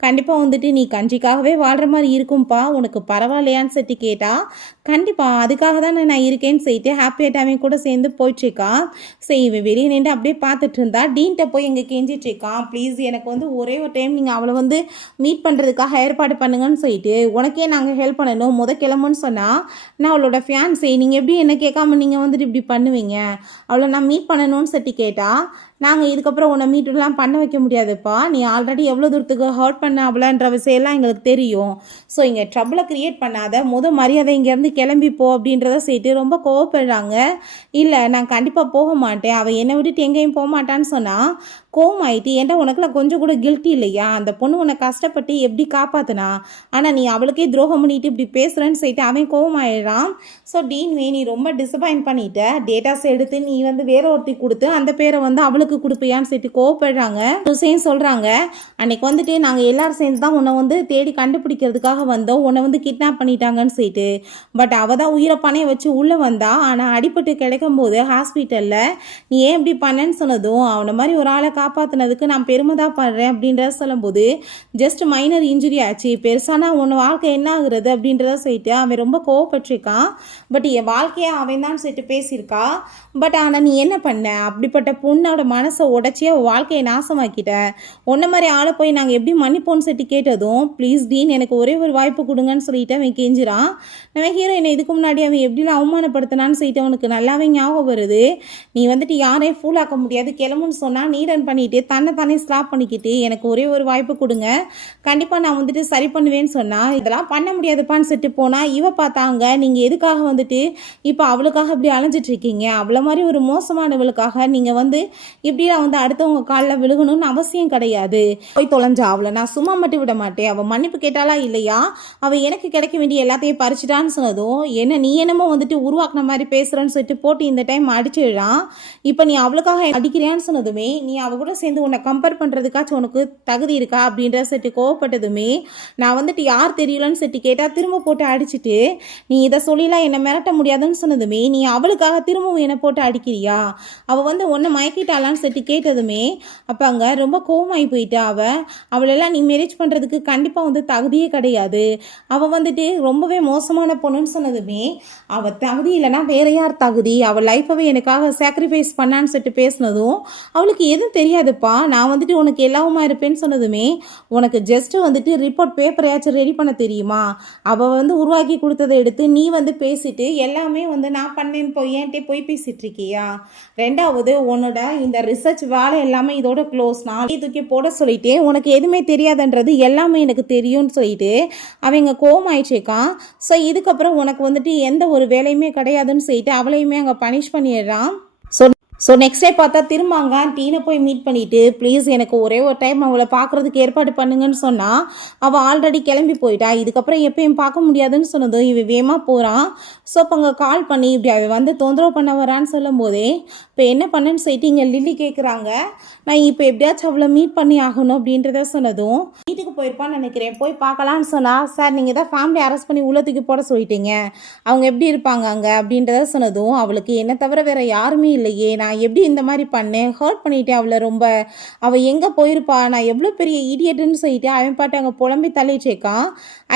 கண்டிப்பாக வந்துட்டு நீ கண்ட்ரிக்காகவே வாழ்கிற மாதிரி இருக்கும்பா, உனக்கு பரவாயில்லையான்னு சொல்லிட்டு கேட்டால் கண்டிப்பாக அதுக்காக தானே நான் இருக்கேன்னு சொல்லிட்டு ஹாப்பியாட்டாவே கூட சேர்ந்து போயிட்டுருக்கான். சரி இவன் வெளியே நின்று அப்படியே பார்த்துட்டு இருந்தா டீன்ட்ட போய் எங்கே கெஞ்சிட்டு இருக்கான், ப்ளீஸ் எனக்கு வந்து ஒரே ஒரு டைம் நீங்கள் அவளை வந்து மீட் பண்ணுறதுக்காக ஏற்பாடு பண்ணுங்கன்னு சொல்லிட்டு உனக்கே நாங்கள் ஹெல்ப் பண்ணணும், கிளம்புன்னு சொன்னால் நான் அவளோட ஃபியான்ஸே, நீங்கள் எப்படி என்ன கேட்காம நீங்கள் வந்துட்டு இப்படி பண்ணுவீங்க, அவளை நான் மீட் பண்ணணும்னு சொல்லிட்டு கேட்டால் நாங்கள் இதுக்கப்புறம் உன்னை மீட்டெலாம் பண்ண வைக்க முடியாதுப்பா, நீ ஆல்ரெடி எவ்வளோ தூரத்துக்கு ஹர்ட் பண்ண அவளான்ற விஷயம்லாம் எங்களுக்கு தெரியும், ஸோ இங்கே ட்ரபிளை க்ரியேட் பண்ணாத, மரியாதை இங்கேருந்து கிளம்பிப்போ அப்படின்றத சேர்த்து ரொம்ப கோவப்படுறாங்க. இல்லை நான் கண்டிப்பாக போக மாட்டேன், அவள் என்னை விட்டுட்டு எங்கேயும் போக மாட்டான்னு சொன்னால் கோவமாயிட்டு ஏன்டா உனக்குலாம் கொஞ்சம் கூட கில்ட்டி இல்லையா, அந்த பொண்ணு உன்னை கஷ்டப்பட்டு எப்படி காப்பாற்றினா, ஆனால் நீ அவளுக்கே துரோகம் பண்ணிட்டு இப்படி பேசுகிறேன்னு சொல்லிட்டு அவன் கோவமாயிடுறான். ஸோ டீன்வே நீ ரொம்ப டிசப்பாயின்ட் பண்ணிட்ட, டேட்டாஸ் எடுத்து நீ வந்து வேற ஒருத்தி கொடுத்து அந்த பேரை வந்து அவளுக்கு கொடுப்பியான்னு சொல்லிட்டு கோவப்படுறாங்க. ஹுசேன் சொல்கிறாங்க, அன்னைக்கு வந்துட்டு நாங்கள் எல்லாரும் சேர்ந்து தான் உன்னை வந்து தேடி கண்டுபிடிக்கிறதுக்காக வந்தோம், உன்னை வந்து கிட்னாப் பண்ணிட்டாங்கன்னு சொல்லிட்டு. பட் அவள் தான் உயிரை பணைய வச்சு உள்ளே வந்தா. ஆனால் அடிபட்டு கிடைக்கும் போது ஹாஸ்பிட்டலில் நீ ஏன் இப்படி பண்ணேன்னு சொன்னதும், அவனை மாதிரி ஒரு ஆளை காப்பாற்றினதுக்கு நான் பெருமை தான் படுறேன் அப்படின்றத சொல்லும்போது, ஜஸ்ட் மைனர் இன்ஜுரி ஆச்சு, பெருசானா உன் வாழ்க்கை என்ன ஆகுறது அப்படின்றத சொல்லிட்டு அவன் ரொம்ப கோவப்பட்டிருக்கான். பட் என் வாழ்க்கையை அவன் தான் சொல்லிட்டு பேசியிருக்கா. பட் ஆனால் நீ என்ன பண்ண, அப்படிப்பட்ட பொண்ணோட மனசை உடச்சி அவள் வாழ்க்கையை நாசமாக்கிட்ட. உன்ன மாதிரி ஆளை போய் நாங்கள் எப்படி மன்னிப்போன்னு சொல்லிட்டு கேட்டதும், ப்ளீஸ் டீன் எனக்கு ஒரே ஒரு வாய்ப்பு கொடுங்கன்னு சொல்லிட்டு அவன் கெஞ்சிறான். நம்ம ஹீரோயினை இதுக்கு முன்னாடி அவன் எப்படிலாம் அவமானப்படுத்தினான்னு சொல்லிட்டு அவனுக்கு நல்லாவே ஞாபகம் வருது. நீ வந்துட்டு யாரையும் ஃபூல் ஆக்க முடியாது, கிளம்புன்னு சொன்னால் நீடன் பண்ணிட்டு தன்னை தானே ஸ்லாப் பண்ணிக்கிட்டு எனக்கு ஒரே ஒரு வாய்ப்பு கொடுங்க, கண்டிப்பாக நான் வந்துட்டு சரி பண்ணுவேன்னு சொன்னால், இதெல்லாம் பண்ண முடியாதுப்பான்னு சொல்லிட்டு போனால் இவ பார்த்தாங்க, நீங்கள் எதுக்காக வந்துட்டு இப்போ அவளுக்காக இப்படி அலைஞ்சிட்டு இருக்கீங்க, அவளை மாதிரி ஒரு மோசமானவளுக்காக நீங்கள் வந்து இப்படிலாம் வந்து அடுத்தவங்க காலில் விழுகணும்னு அவசியம் கிடையாது. போய் தொலைஞ்சா அவளை நான் சும்மா மட்டும் விட மாட்டேன், அவள் மன்னிப்பு கேட்டாலா இல்லையா, அவள் எனக்கு கிடைக்க வேண்டிய எல்லாத்தையும் பறிச்சிட்டான்னு சொன்னதும், என்ன நீ என்னமோ வந்துட்டு உருவாக்குன மாதிரி பேசுகிறேன்னு சொல்லிட்டு போட்டு இந்த டைம் அடிச்சிடுறான். இப்போ நீ அவளுக்காக அடிக்கிறியான்னு சொன்னதுமே, நீ அவ கூட சேர்ந்து உன்னை கம்பேர் பண்ணுறதுக்காச்சும் உனக்கு தகுதி இருக்கா அப்படின்ற சொல்லிட்டு கோவப்பட்டதுமே, நான் வந்துட்டு யார் தெரியலன்னு சொல்லிட்டு கேட்டால் திரும்ப போட்டு அடிச்சுட்டு, நீ இதை சொல்லிலாம் என்னை மிரட்ட முடியாதுன்னு சொன்னதுமே, நீ அவளுக்காக திரும்பவும் என்னை போட்டு அடிக்கிறியா, அவள் வந்து உன்னை மயக்கிட்டாளான்னு சொல்லிட்டு கேட்டதுமே, அப்போ அங்கே ரொம்ப கோவமாகி போயிட்டா. அவளெல்லாம் நீ மேரேஜ் பண்ணுறதுக்கு கண்டிப்பாக வந்து தகுதியே கிடையாது, அவள் வந்துட்டு ரொம்பவே மோசமான பொண்ணுன்னு சொன்னதுமே, அவள் தகுதி இல்லைனா வேற யார் தகுதி, அவள் லைஃபவே எனக்காக சாக்ரிஃபைஸ் பண்ணான்னு சொல்லிட்டு பேசினதும், அவளுக்கு எதுவும் தெரியாதுப்பா, நான் வந்துட்டு உனக்கு எல்லாவுமா இருப்பேன்னு சொன்னதுமே, உனக்கு ஜஸ்ட்டு வந்துட்டு ரிப்போர்ட் பேப்பரையாச்சும் ரெடி பண்ண தெரியுமா, அவள் வந்து உருவாக்கி கொடுத்ததை எடுத்து நீ வந்து பேசிட்டு எல்லாமே வந்து நான் பண்ணேன்னு போய் ஏன்ட்டே போய் பேசிட்டு இருக்கியா, ரெண்டாவது உன்னோட இந்த ரிசர்ச் வேலை எல்லாமே இதோட க்ளோஸ், நான் தூக்கி போட சொல்லிட்டு உனக்கு எதுவுமே தெரியாதுன்றது எல்லாமே எனக்கு தெரியும்னு சொல்லிட்டு அவங்க கோவமாயிடுச்சேக்கான். ஸோ இதுக்கப்புறம் உனக்கு வந்துட்டு எந்த ஒரு வேலையுமே கிடையாதுன்னு சொல்லிட்டு அவளையுமே அங்கே பனிஷ் பண்ணிடுறான். ஸோ நெக்ஸ்ட் டே பார்த்தா திரும்ப அங்கே டீனை போய் மீட் பண்ணிவிட்டு, ப்ளீஸ் எனக்கு ஒரே ஒரு டைம் அவளை பார்க்குறதுக்கு ஏற்பாடு பண்ணுங்கன்னு சொன்னால், அவள் ஆல்ரெடி கிளம்பி போயிட்டா, இதுக்கப்புறம் எப்பயும் பார்க்க முடியாதுன்னு சொன்னதும் இவன் வேகமாக போகிறான். ஸோ இப்போ அங்கே கால் பண்ணி இப்படி அவள் வந்து தொந்தரவு பண்ண வரான்னு சொல்லும் போதே, இப்போ என்ன பண்ணேன்னு சொல்லிட்டு இங்கே லில்லி கேட்குறாங்க. நான் இப்போ எப்படியாச்சும் அவளை மீட் பண்ணி ஆகணும் அப்படின்றத சொன்னதும், வீட்டுக்கு போயிருப்பான்னு நினைக்கிறேன், போய் பார்க்கலான்னு சொன்னால், சார் நீங்கள் தான் ஃபேமிலி அரெஸ்ட் பண்ணி உள்ளத்துக்கு போட சொல்லிட்டீங்க, அவங்க எப்படி இருப்பாங்க அங்கே அப்படின்றத சொன்னதும், அவளுக்கு என்ன தவிர வேறு யாருமே இல்லையே, நான் எப்படி இந்த மாதிரி பண்ணேன், ஹர்ட் பண்ணிட்டேன் அவளை ரொம்ப, அவள் எங்கே போயிருப்பா, நான் எவ்வளோ பெரிய இடியட்டுன்னு சொல்லிட்டு அவன் பாட்டு அங்கே புலம்பி தள்ளிச்சேக்கான்.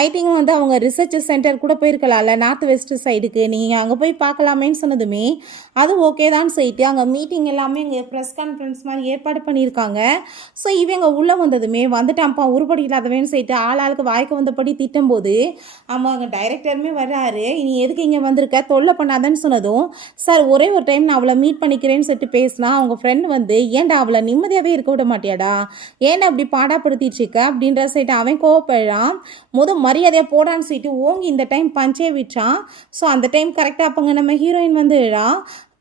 ஐ திங்க் வந்து அவங்க ரிசர்ச் சென்டர் கூட போயிருக்கலாம்ல, நார்த் வெஸ்ட் சைடுக்கு, நீங்கள் அங்கே போய் பார்க்கலாமேன்னு சொன்னதுமே, அது ஓகே தான் சொல்லிட்டு அங்கே மீட்டிங் எல்லாமே இங்கே ப்ரெஸ் கான்ஃபரன்ஸ் மாதிரி ஏற்பாடு பண்ணியிருக்காங்க. ஸோ இவங்க உள்ளே வந்ததுமே, வந்துட்டான்ப்பா உருப்படி இல்லாதவேன்னு சொல்லிட்டு ஆளுக்கு வாய்க்கு வந்தபடி திட்டும் போது, ஆமாம் அங்கே டைரக்டருமே வர்றாரு, நீ எதுக்கு இங்கே வந்திருக்க, தொல்லை பண்ணாதன்னு சொன்னதும், சார் ஒரே ஒரு டைம் நான் அவளை மீட் பண்ணிக்கிறேன்னு சொல்லிட்டு பேசினா, அவங்க ஃப்ரெண்ட் வந்து ஏன்டா அவளை நிம்மதியாகவே இருக்க விட மாட்டியாடா, ஏன்டா அப்படி பாடாப்படுத்திட்டு இருக்க அப்படின்ற சொல்லிட்டு அவன் கோவப்படுறான். மரியாதையாக போடான்னு சொல்லிட்டு ஓங்கி இந்த டைம் பஞ்சே விட்டான். ஸோ அந்த டைம் கரெக்டாக அப்பங்க நம்ம ஹீரோயின் வந்துடுறா.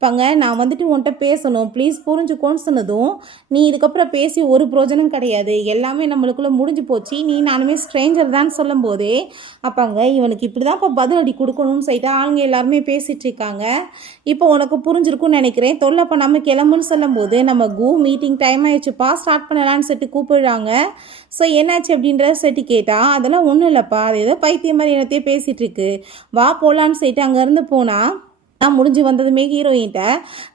பாங்க நான் வந்துட்டு உன்கிட்ட பேசணும் ப்ளீஸ் புரிஞ்சுக்கோன்னு சொன்னதும், நீ இதுக்கப்புறம் பேசி ஒரு பிரோஜனம் கிடையாது, எல்லாமே நம்மளுக்குள்ளே முடிஞ்சு போச்சு, நீ நானுமே ஸ்ட்ரேஞ்சர் தான் சொல்லும் போதே, அப்பாங்க இவனுக்கு இப்படி தான் இப்போ பதிலடி கொடுக்கணும்னு சொல்லிட்டு ஆளுங்க எல்லாருமே பேசிகிட்டு இருக்காங்க. இப்போ உனக்கு புரிஞ்சிருக்குன்னு நினைக்கிறேன், தொல்லை பண்ணாமல் கிளம்புன்னு சொல்லும் போது, நம்ம மீட்டிங் டைம் ஆயிடுச்சுப்பா ஸ்டார்ட் பண்ணலான்னு சொல்லிட்டு கூப்பிடுறாங்க. ஸோ என்னாச்சு அப்படின்றத சொல்லிட்டு கேட்டால், அதெல்லாம் ஒன்றும் இல்லைப்பா, அது ஏதோ பைத்தியம் மாதிரி என்னத்தையே பேசிகிட்டு இருக்கு, வா போகலான்னு சொல்லிட்டு அங்கேருந்து போனால், நான் முடிஞ்சு வந்ததுமே ஹீரோயின்ட்ட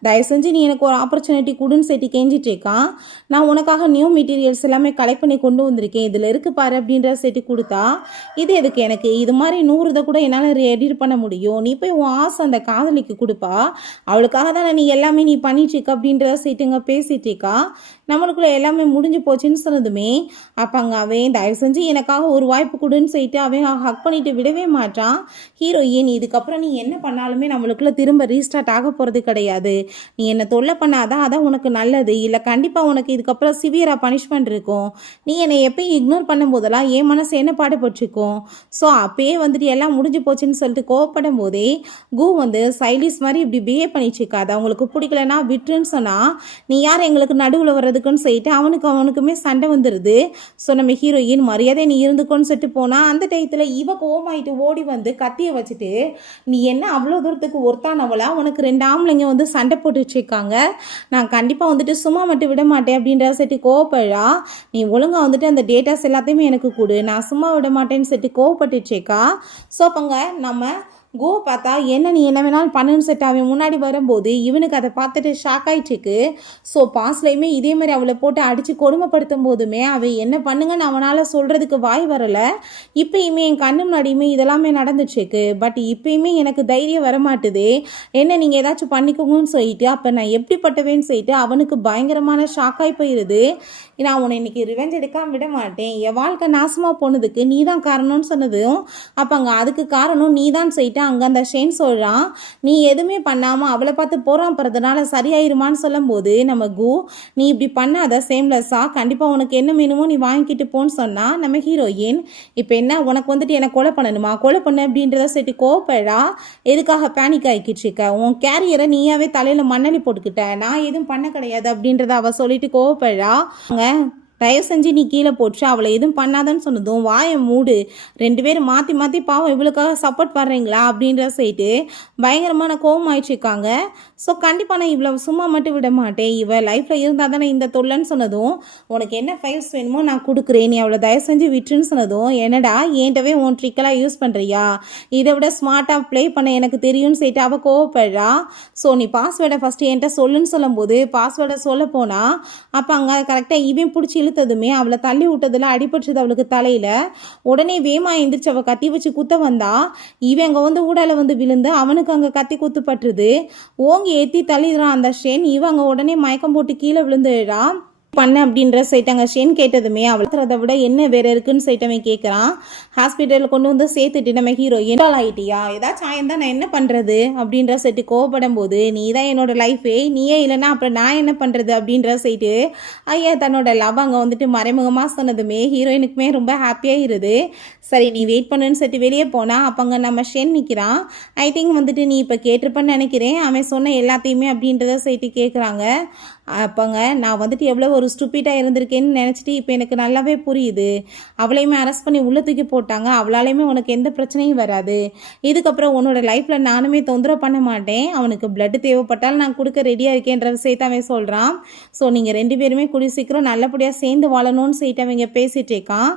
தயவு செஞ்சு நீ எனக்கு ஒரு ஆப்பர்ச்சுனிட்டி கொடுன்னு சேர்த்து கெஞ்சிட்டு இருக்கான். நான் உனக்காக நியூ மெட்டீரியல்ஸ் எல்லாமே கலெக்ட் பண்ணி கொண்டு வந்திருக்கேன், இதில் இருக்கு பாரு அப்படின்ற சேர்த்து கொடுத்தா, இது எதுக்கு எனக்கு, இது மாதிரி 100 இதை கூட என்னால் எடிட் பண்ண முடியும், நீ போய் உன் ஆசை அந்த காதலிக்கு கொடுப்பா, அவளுக்காக தானே நீ எல்லாமே நீ பண்ணிட்டு இருக்க அப்படின்றத சேர்த்துங்க பேசிட்டு இருக்கா. நம்மளுக்குள்ள எல்லாமே முடிஞ்சு போச்சுன்னு சொன்னதுமே, அப்பங்க அவன் தயவு செஞ்சு எனக்காக ஒரு வாய்ப்பு கொடுன்னு சொல்லிட்டு அவன் ஹக் பண்ணிட்டு விடவே மாட்டான். ஹீரோயின் இதுக்கப்புறம் நீ என்ன பண்ணாலுமே நம்மளுக்குள்ள திரும்ப ரீஸ்டார்ட் ஆக போகிறது கிடையாது, நீ என்னை தொல்லை பண்ணாதான் அதான் உனக்கு நல்லது, இல்லை கண்டிப்பாக உனக்கு இதுக்கப்புறம் சிவியராக பனிஷ்மெண்ட் இருக்கும், நீ என்னை எப்பயும் இக்னோர் பண்ணும் போதெல்லாம் என் மனசு என்ன பாடுபட்டுருக்கும். ஸோ அப்பயே வந்துட்டு எல்லாம் முடிஞ்சு போச்சுன்னு சொல்லிட்டு கோவப்படும் போதே வந்து சைலிஸ் மாதிரி இப்படி பிஹேவ் பண்ணிச்சுக்காது, அவங்களுக்கு பிடிக்கலன்னா விட்டுருன்னு சொன்னால், நீ யார் எங்களுக்கு நடுவில் வர்றது பண்ணுறதுக்குன்னு சொல்லிட்டு அவனுக்குமே சண்டை வந்துடுது. ஸோ நம்ம ஹீரோயின் மரியாதை நீ இருந்துக்கோன்னு சொல்லிட்டு போனால் அந்த டயத்தில் இவ கோவமாயிட்டு ஓடி வந்து கத்தியை வச்சுட்டு நீ என்ன அவ்வளோ தூரத்துக்கு ஒருத்தானவளா, உனக்கு 2 ஆம்பளைங்க வந்து சண்டை போட்டு வச்சுருக்காங்க, நான் கண்டிப்பாக வந்துட்டு சும்மா மட்டும் விட மாட்டேன் அப்படின்ற சொல்லிட்டு கோவப்படுறா. நீ ஒழுங்காக வந்துட்டு அந்த டேட்டாஸ் எல்லாத்தையுமே எனக்கு கொடு, நான் சும்மா விட மாட்டேன்னு சொல்லிட்டு கோவப்பட்டுச்சேக்கா. ஸோ அப்போங்க நம்ம கோ பார்த்தா என்ன நீ என்ன வேணாலும் பண்ணுன்னு சொல்லிட்டு அவன் முன்னாடி வரும்போது இவனுக்கு அதை பார்த்துட்டு ஷாக் ஆயிடுச்சுக்கு. ஸோ பாஸ்லையுமே இதே மாதிரி அவளை போட்டு அடித்து கொடுமைப்படுத்தும் போதுமே அவள் என்ன பண்ணுங்கன்னு அவனால் சொல்கிறதுக்கு வாய் வரலை. இப்போயுமே என் கண்ணு முன்னாடியுமே இதெல்லாமே நடந்துச்சுக்கு. பட் இப்போயுமே எனக்கு தைரியம் வரமாட்டுது, என்ன நீங்கள் ஏதாச்சும் பண்ணிக்கோங்கன்னு சொல்லிட்டு. அப்போ நான் எப்படிப்பட்டவேன்னு சொல்லிட்டு அவனுக்கு பயங்கரமான ஷாக்காகி போயிடுது. நான் உன்னை இன்னைக்கு ரிவெஞ்ச் எடுக்காமல் விட மாட்டேன், என் வாழ்க்கை நாசமாக போனதுக்கு நீ தான் காரணம்னு சொன்னதும் அப்போ அங்கே அதுக்கு காரணம் நீ தான் சொல்லிட்டு அங்கே அந்த ஷேன் சொல்கிறான். நீ எதுவுமே பண்ணாமல் அவளை பார்த்து போகிறான் போகிறதுனால சரியாயிருமான்னு சொல்லும்போது நம்ம கு நீ இப்படி பண்ணாத சேம்லெஸ்ஸாக, கண்டிப்பாக உனக்கு என்ன வேணுமோ நீ வாங்கிக்கிட்டு போன்னு சொன்னால் நம்ம ஹீரோயின் இப்போ என்ன உனக்கு வந்துட்டு என்னை கொலை பண்ணணுமா, கொலை பண்ணு அப்படின்றத சொல்லிட்டு கோவப்படா. எதுக்காக பேனிக் ஆகிக்கிட்டுருக்க, உன் கேரியரை நீயாவே தலையில் மண்ணலி போட்டுக்கிட்ட, நான் எதுவும் பண்ண கிடையாது அப்படின்றத அவள் சொல்லிட்டு கோவப்படா. தயவு செஞ்சு நீ கீழே போட்டு அவளை எதுவும் பண்ணாதன்னு சொன்னதும் வாயை மூடு, 2 பேரும் மாற்றி மாற்றி பாவம் இவளுக்காக சப்போர்ட் பண்ணுறீங்களா அப்படின்ற சொல்லிட்டு பயங்கரமான கோவம் ஆயிடுச்சுருக்காங்க. ஸோ கண்டிப்பாக நான் இவ்வளோ சும்மா மட்டும் விட மாட்டேன், இவள் லைஃப்பில் இருந்தால் தானே இந்த தொல்லைன்னு சொன்னதும் உனக்கு என்ன ஃபைல்ஸ் வேணுமோ நான் கொடுக்குறேன், நீ அவளை தயவு செஞ்சு விட்டுன்னு சொன்னதும் என்னடா ஏன்ட்டவே உன் ட்ரிக்கெல்லாம் யூஸ் பண்ணுறியா, இதை விட ஸ்மார்ட்டாக ப்ளே பண்ண எனக்கு தெரியும்னு சொல்லிட்டு அவள் கோவப்படுறா. ஸோ நீ பாஸ்வேர்டை ஃபஸ்ட்டு என்கிட்ட சொல்லுன்னு சொல்லும்போது பாஸ்வேர்டை சொல்ல போனால் அப்போ அங்கே கரெக்டாக இவன் பிடிச்சி இழுத்ததுமே அவளை தள்ளி விட்டதில் அடிபட்டுது அவளுக்கு தலையில். உடனே வேமா எந்திரிச்சு அவள் கத்தி வச்சு குத்த வந்தா. இவன் அங்கே வந்து ஊடால வந்து விழுந்து அவனுக்கு அங்கே கத்தி குத்துப்பட்டுருது. ஓங்கி ஏற்றி தள்ளிடுறான் அந்த ஷேன். இவன் அங்கே உடனே மயக்கம் போட்டு கீழே விழுந்துடுறா. பண்ண அப்படின்ற சைட்டாங்க ஷேன் கேட்டதுமே அவளை விட என்ன வேற இருக்குன்னு சைட்டவன் கேட்குறான். ஹாஸ்பிட்டலில் கொண்டு வந்து சேர்த்துட்டு நம்ம ஹீரோ என்னால் ஆகிட்டியா, ஏதாச்சும் ஆயிருந்தா நான் என்ன பண்ணுறது அப்படின்ற சைட்டு கோவப்படும் போது நீ தான் என்னோட லைஃபே, நீயே இல்லைன்னா அப்புறம் நான் என்ன பண்ணுறது அப்படின்ற சைட்டு ஐயா தன்னோட லவ் அங்கே வந்துட்டு மறைமுகமாக சொன்னதுமே ஹீரோயினுக்குமே ரொம்ப ஹாப்பியாக இருது. சரி நீ வெயிட் பண்ணுன்னு சொல்லிட்டு வெளியே போனால் அப்போ அங்கே நம்ம ஷேன் நிற்கிறான். ஐ திங்க் வந்துட்டு நீ இப்போ கேட்டிருப்பேன்னு நினைக்கிறேன், அவன் சொன்ன எல்லாத்தையுமே அப்படின்றத சைட்டு கேட்குறாங்க. அப்போங்க நான் வந்துட்டு எவ்வளோ ஒரு ஸ்டூப்பிட்டாக இருந்திருக்கேன்னு நினச்சிட்டு இப்போ எனக்கு நல்லாவே புரியுது. அவளையுமே அரெஸ்ட் பண்ணி உள்ளே தூக்கி போட்டாங்க, அவளாலையுமே உனக்கு எந்த பிரச்சனையும் வராது, இதுக்கப்புறம் உன்னோட லைஃப்பில் நானுமே தொந்தரவு பண்ண மாட்டேன், அவனுக்கு பிளட் தேவைப்பட்டாலும் நான் கொடுக்க ரெடியாக இருக்கேன்ற விஷயத்த அவன் சொல்கிறான். ஸோ நீங்கள் 2 பேருமே கூடிய சீக்கிரம் நல்லபடியாக சேர்ந்து வாழணும்னு சொல்லிட்டு அவங்க பேசிகிட்டு இருக்கான்.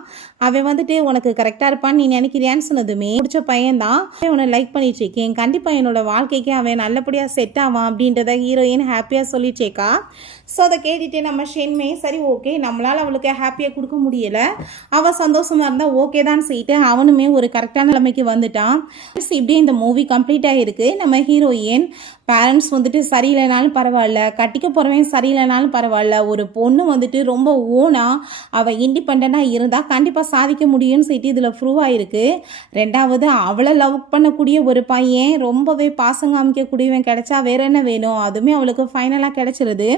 அவன் வந்துட்டு உனக்கு கரெக்டாக இருப்பான்னு நீ நினைக்கிறியான்னு சொன்னதுமே பிடிச்ச பையன்தான், அவனை லைக் பண்ணிட்டு இருக்கேன், கண்டிப்பாக என்னோட வாழ்க்கைக்கு அவன் நல்லபடியாக செட் ஆவான் அப்படின்றத ஹீரோயின் ஹாப்பியாக சொல்லிட்டேக்கா. ஸோ அதை கேட்டுட்டு நம்ம ஷென்மே சரி ஓகே நம்மளால் அவளுக்கு ஹாப்பியாக கொடுக்க முடியலை, அவள் சந்தோஷமாக இருந்தால் ஓகே தான் சொல்லிட்டு அவனுமே ஒரு கரெக்டான நிலைமைக்கு வந்துட்டான். இப்படியே இந்த மூவி கம்ப்ளீட் ஆகிருக்கு. நம்ம ஹீரோயின் பேரண்ட்ஸ் வந்துட்டு சரியில்லைனாலும் பரவாயில்ல, கட்டிக்க போகிறவன் சரியில்லைனாலும் பரவாயில்ல, ஒரு பொண்ணு வந்துட்டு ரொம்ப ஓனாக அவள் இண்டிபெண்ட்டாக இருந்தால் கண்டிப்பாக சாதிக்க முடியும்னு சொல்லிட்டு இதில் ப்ரூவ் ஆகிருக்கு. 2வது அவளை லவ் பண்ணக்கூடிய ஒரு பையன் ரொம்பவே பாசம் காமிக்கக்கூடியவன் கிடைச்சா வேற என்ன வேணும், அதுவுமே அவளுக்கு ஃபைனலாக கிடைச்சிருது.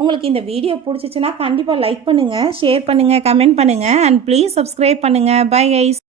உங்களுக்கு இந்த வீடியோ பிடிச்சிச்சின்னா கண்டிப்பாக லைக் பண்ணுங்கள், ஷேர் பண்ணுங்கள், கமெண்ட் பண்ணுங்கள் அண்ட் ப்ளீஸ் சப்ஸ்கிரைப் பண்ணுங்கள். Bye guys.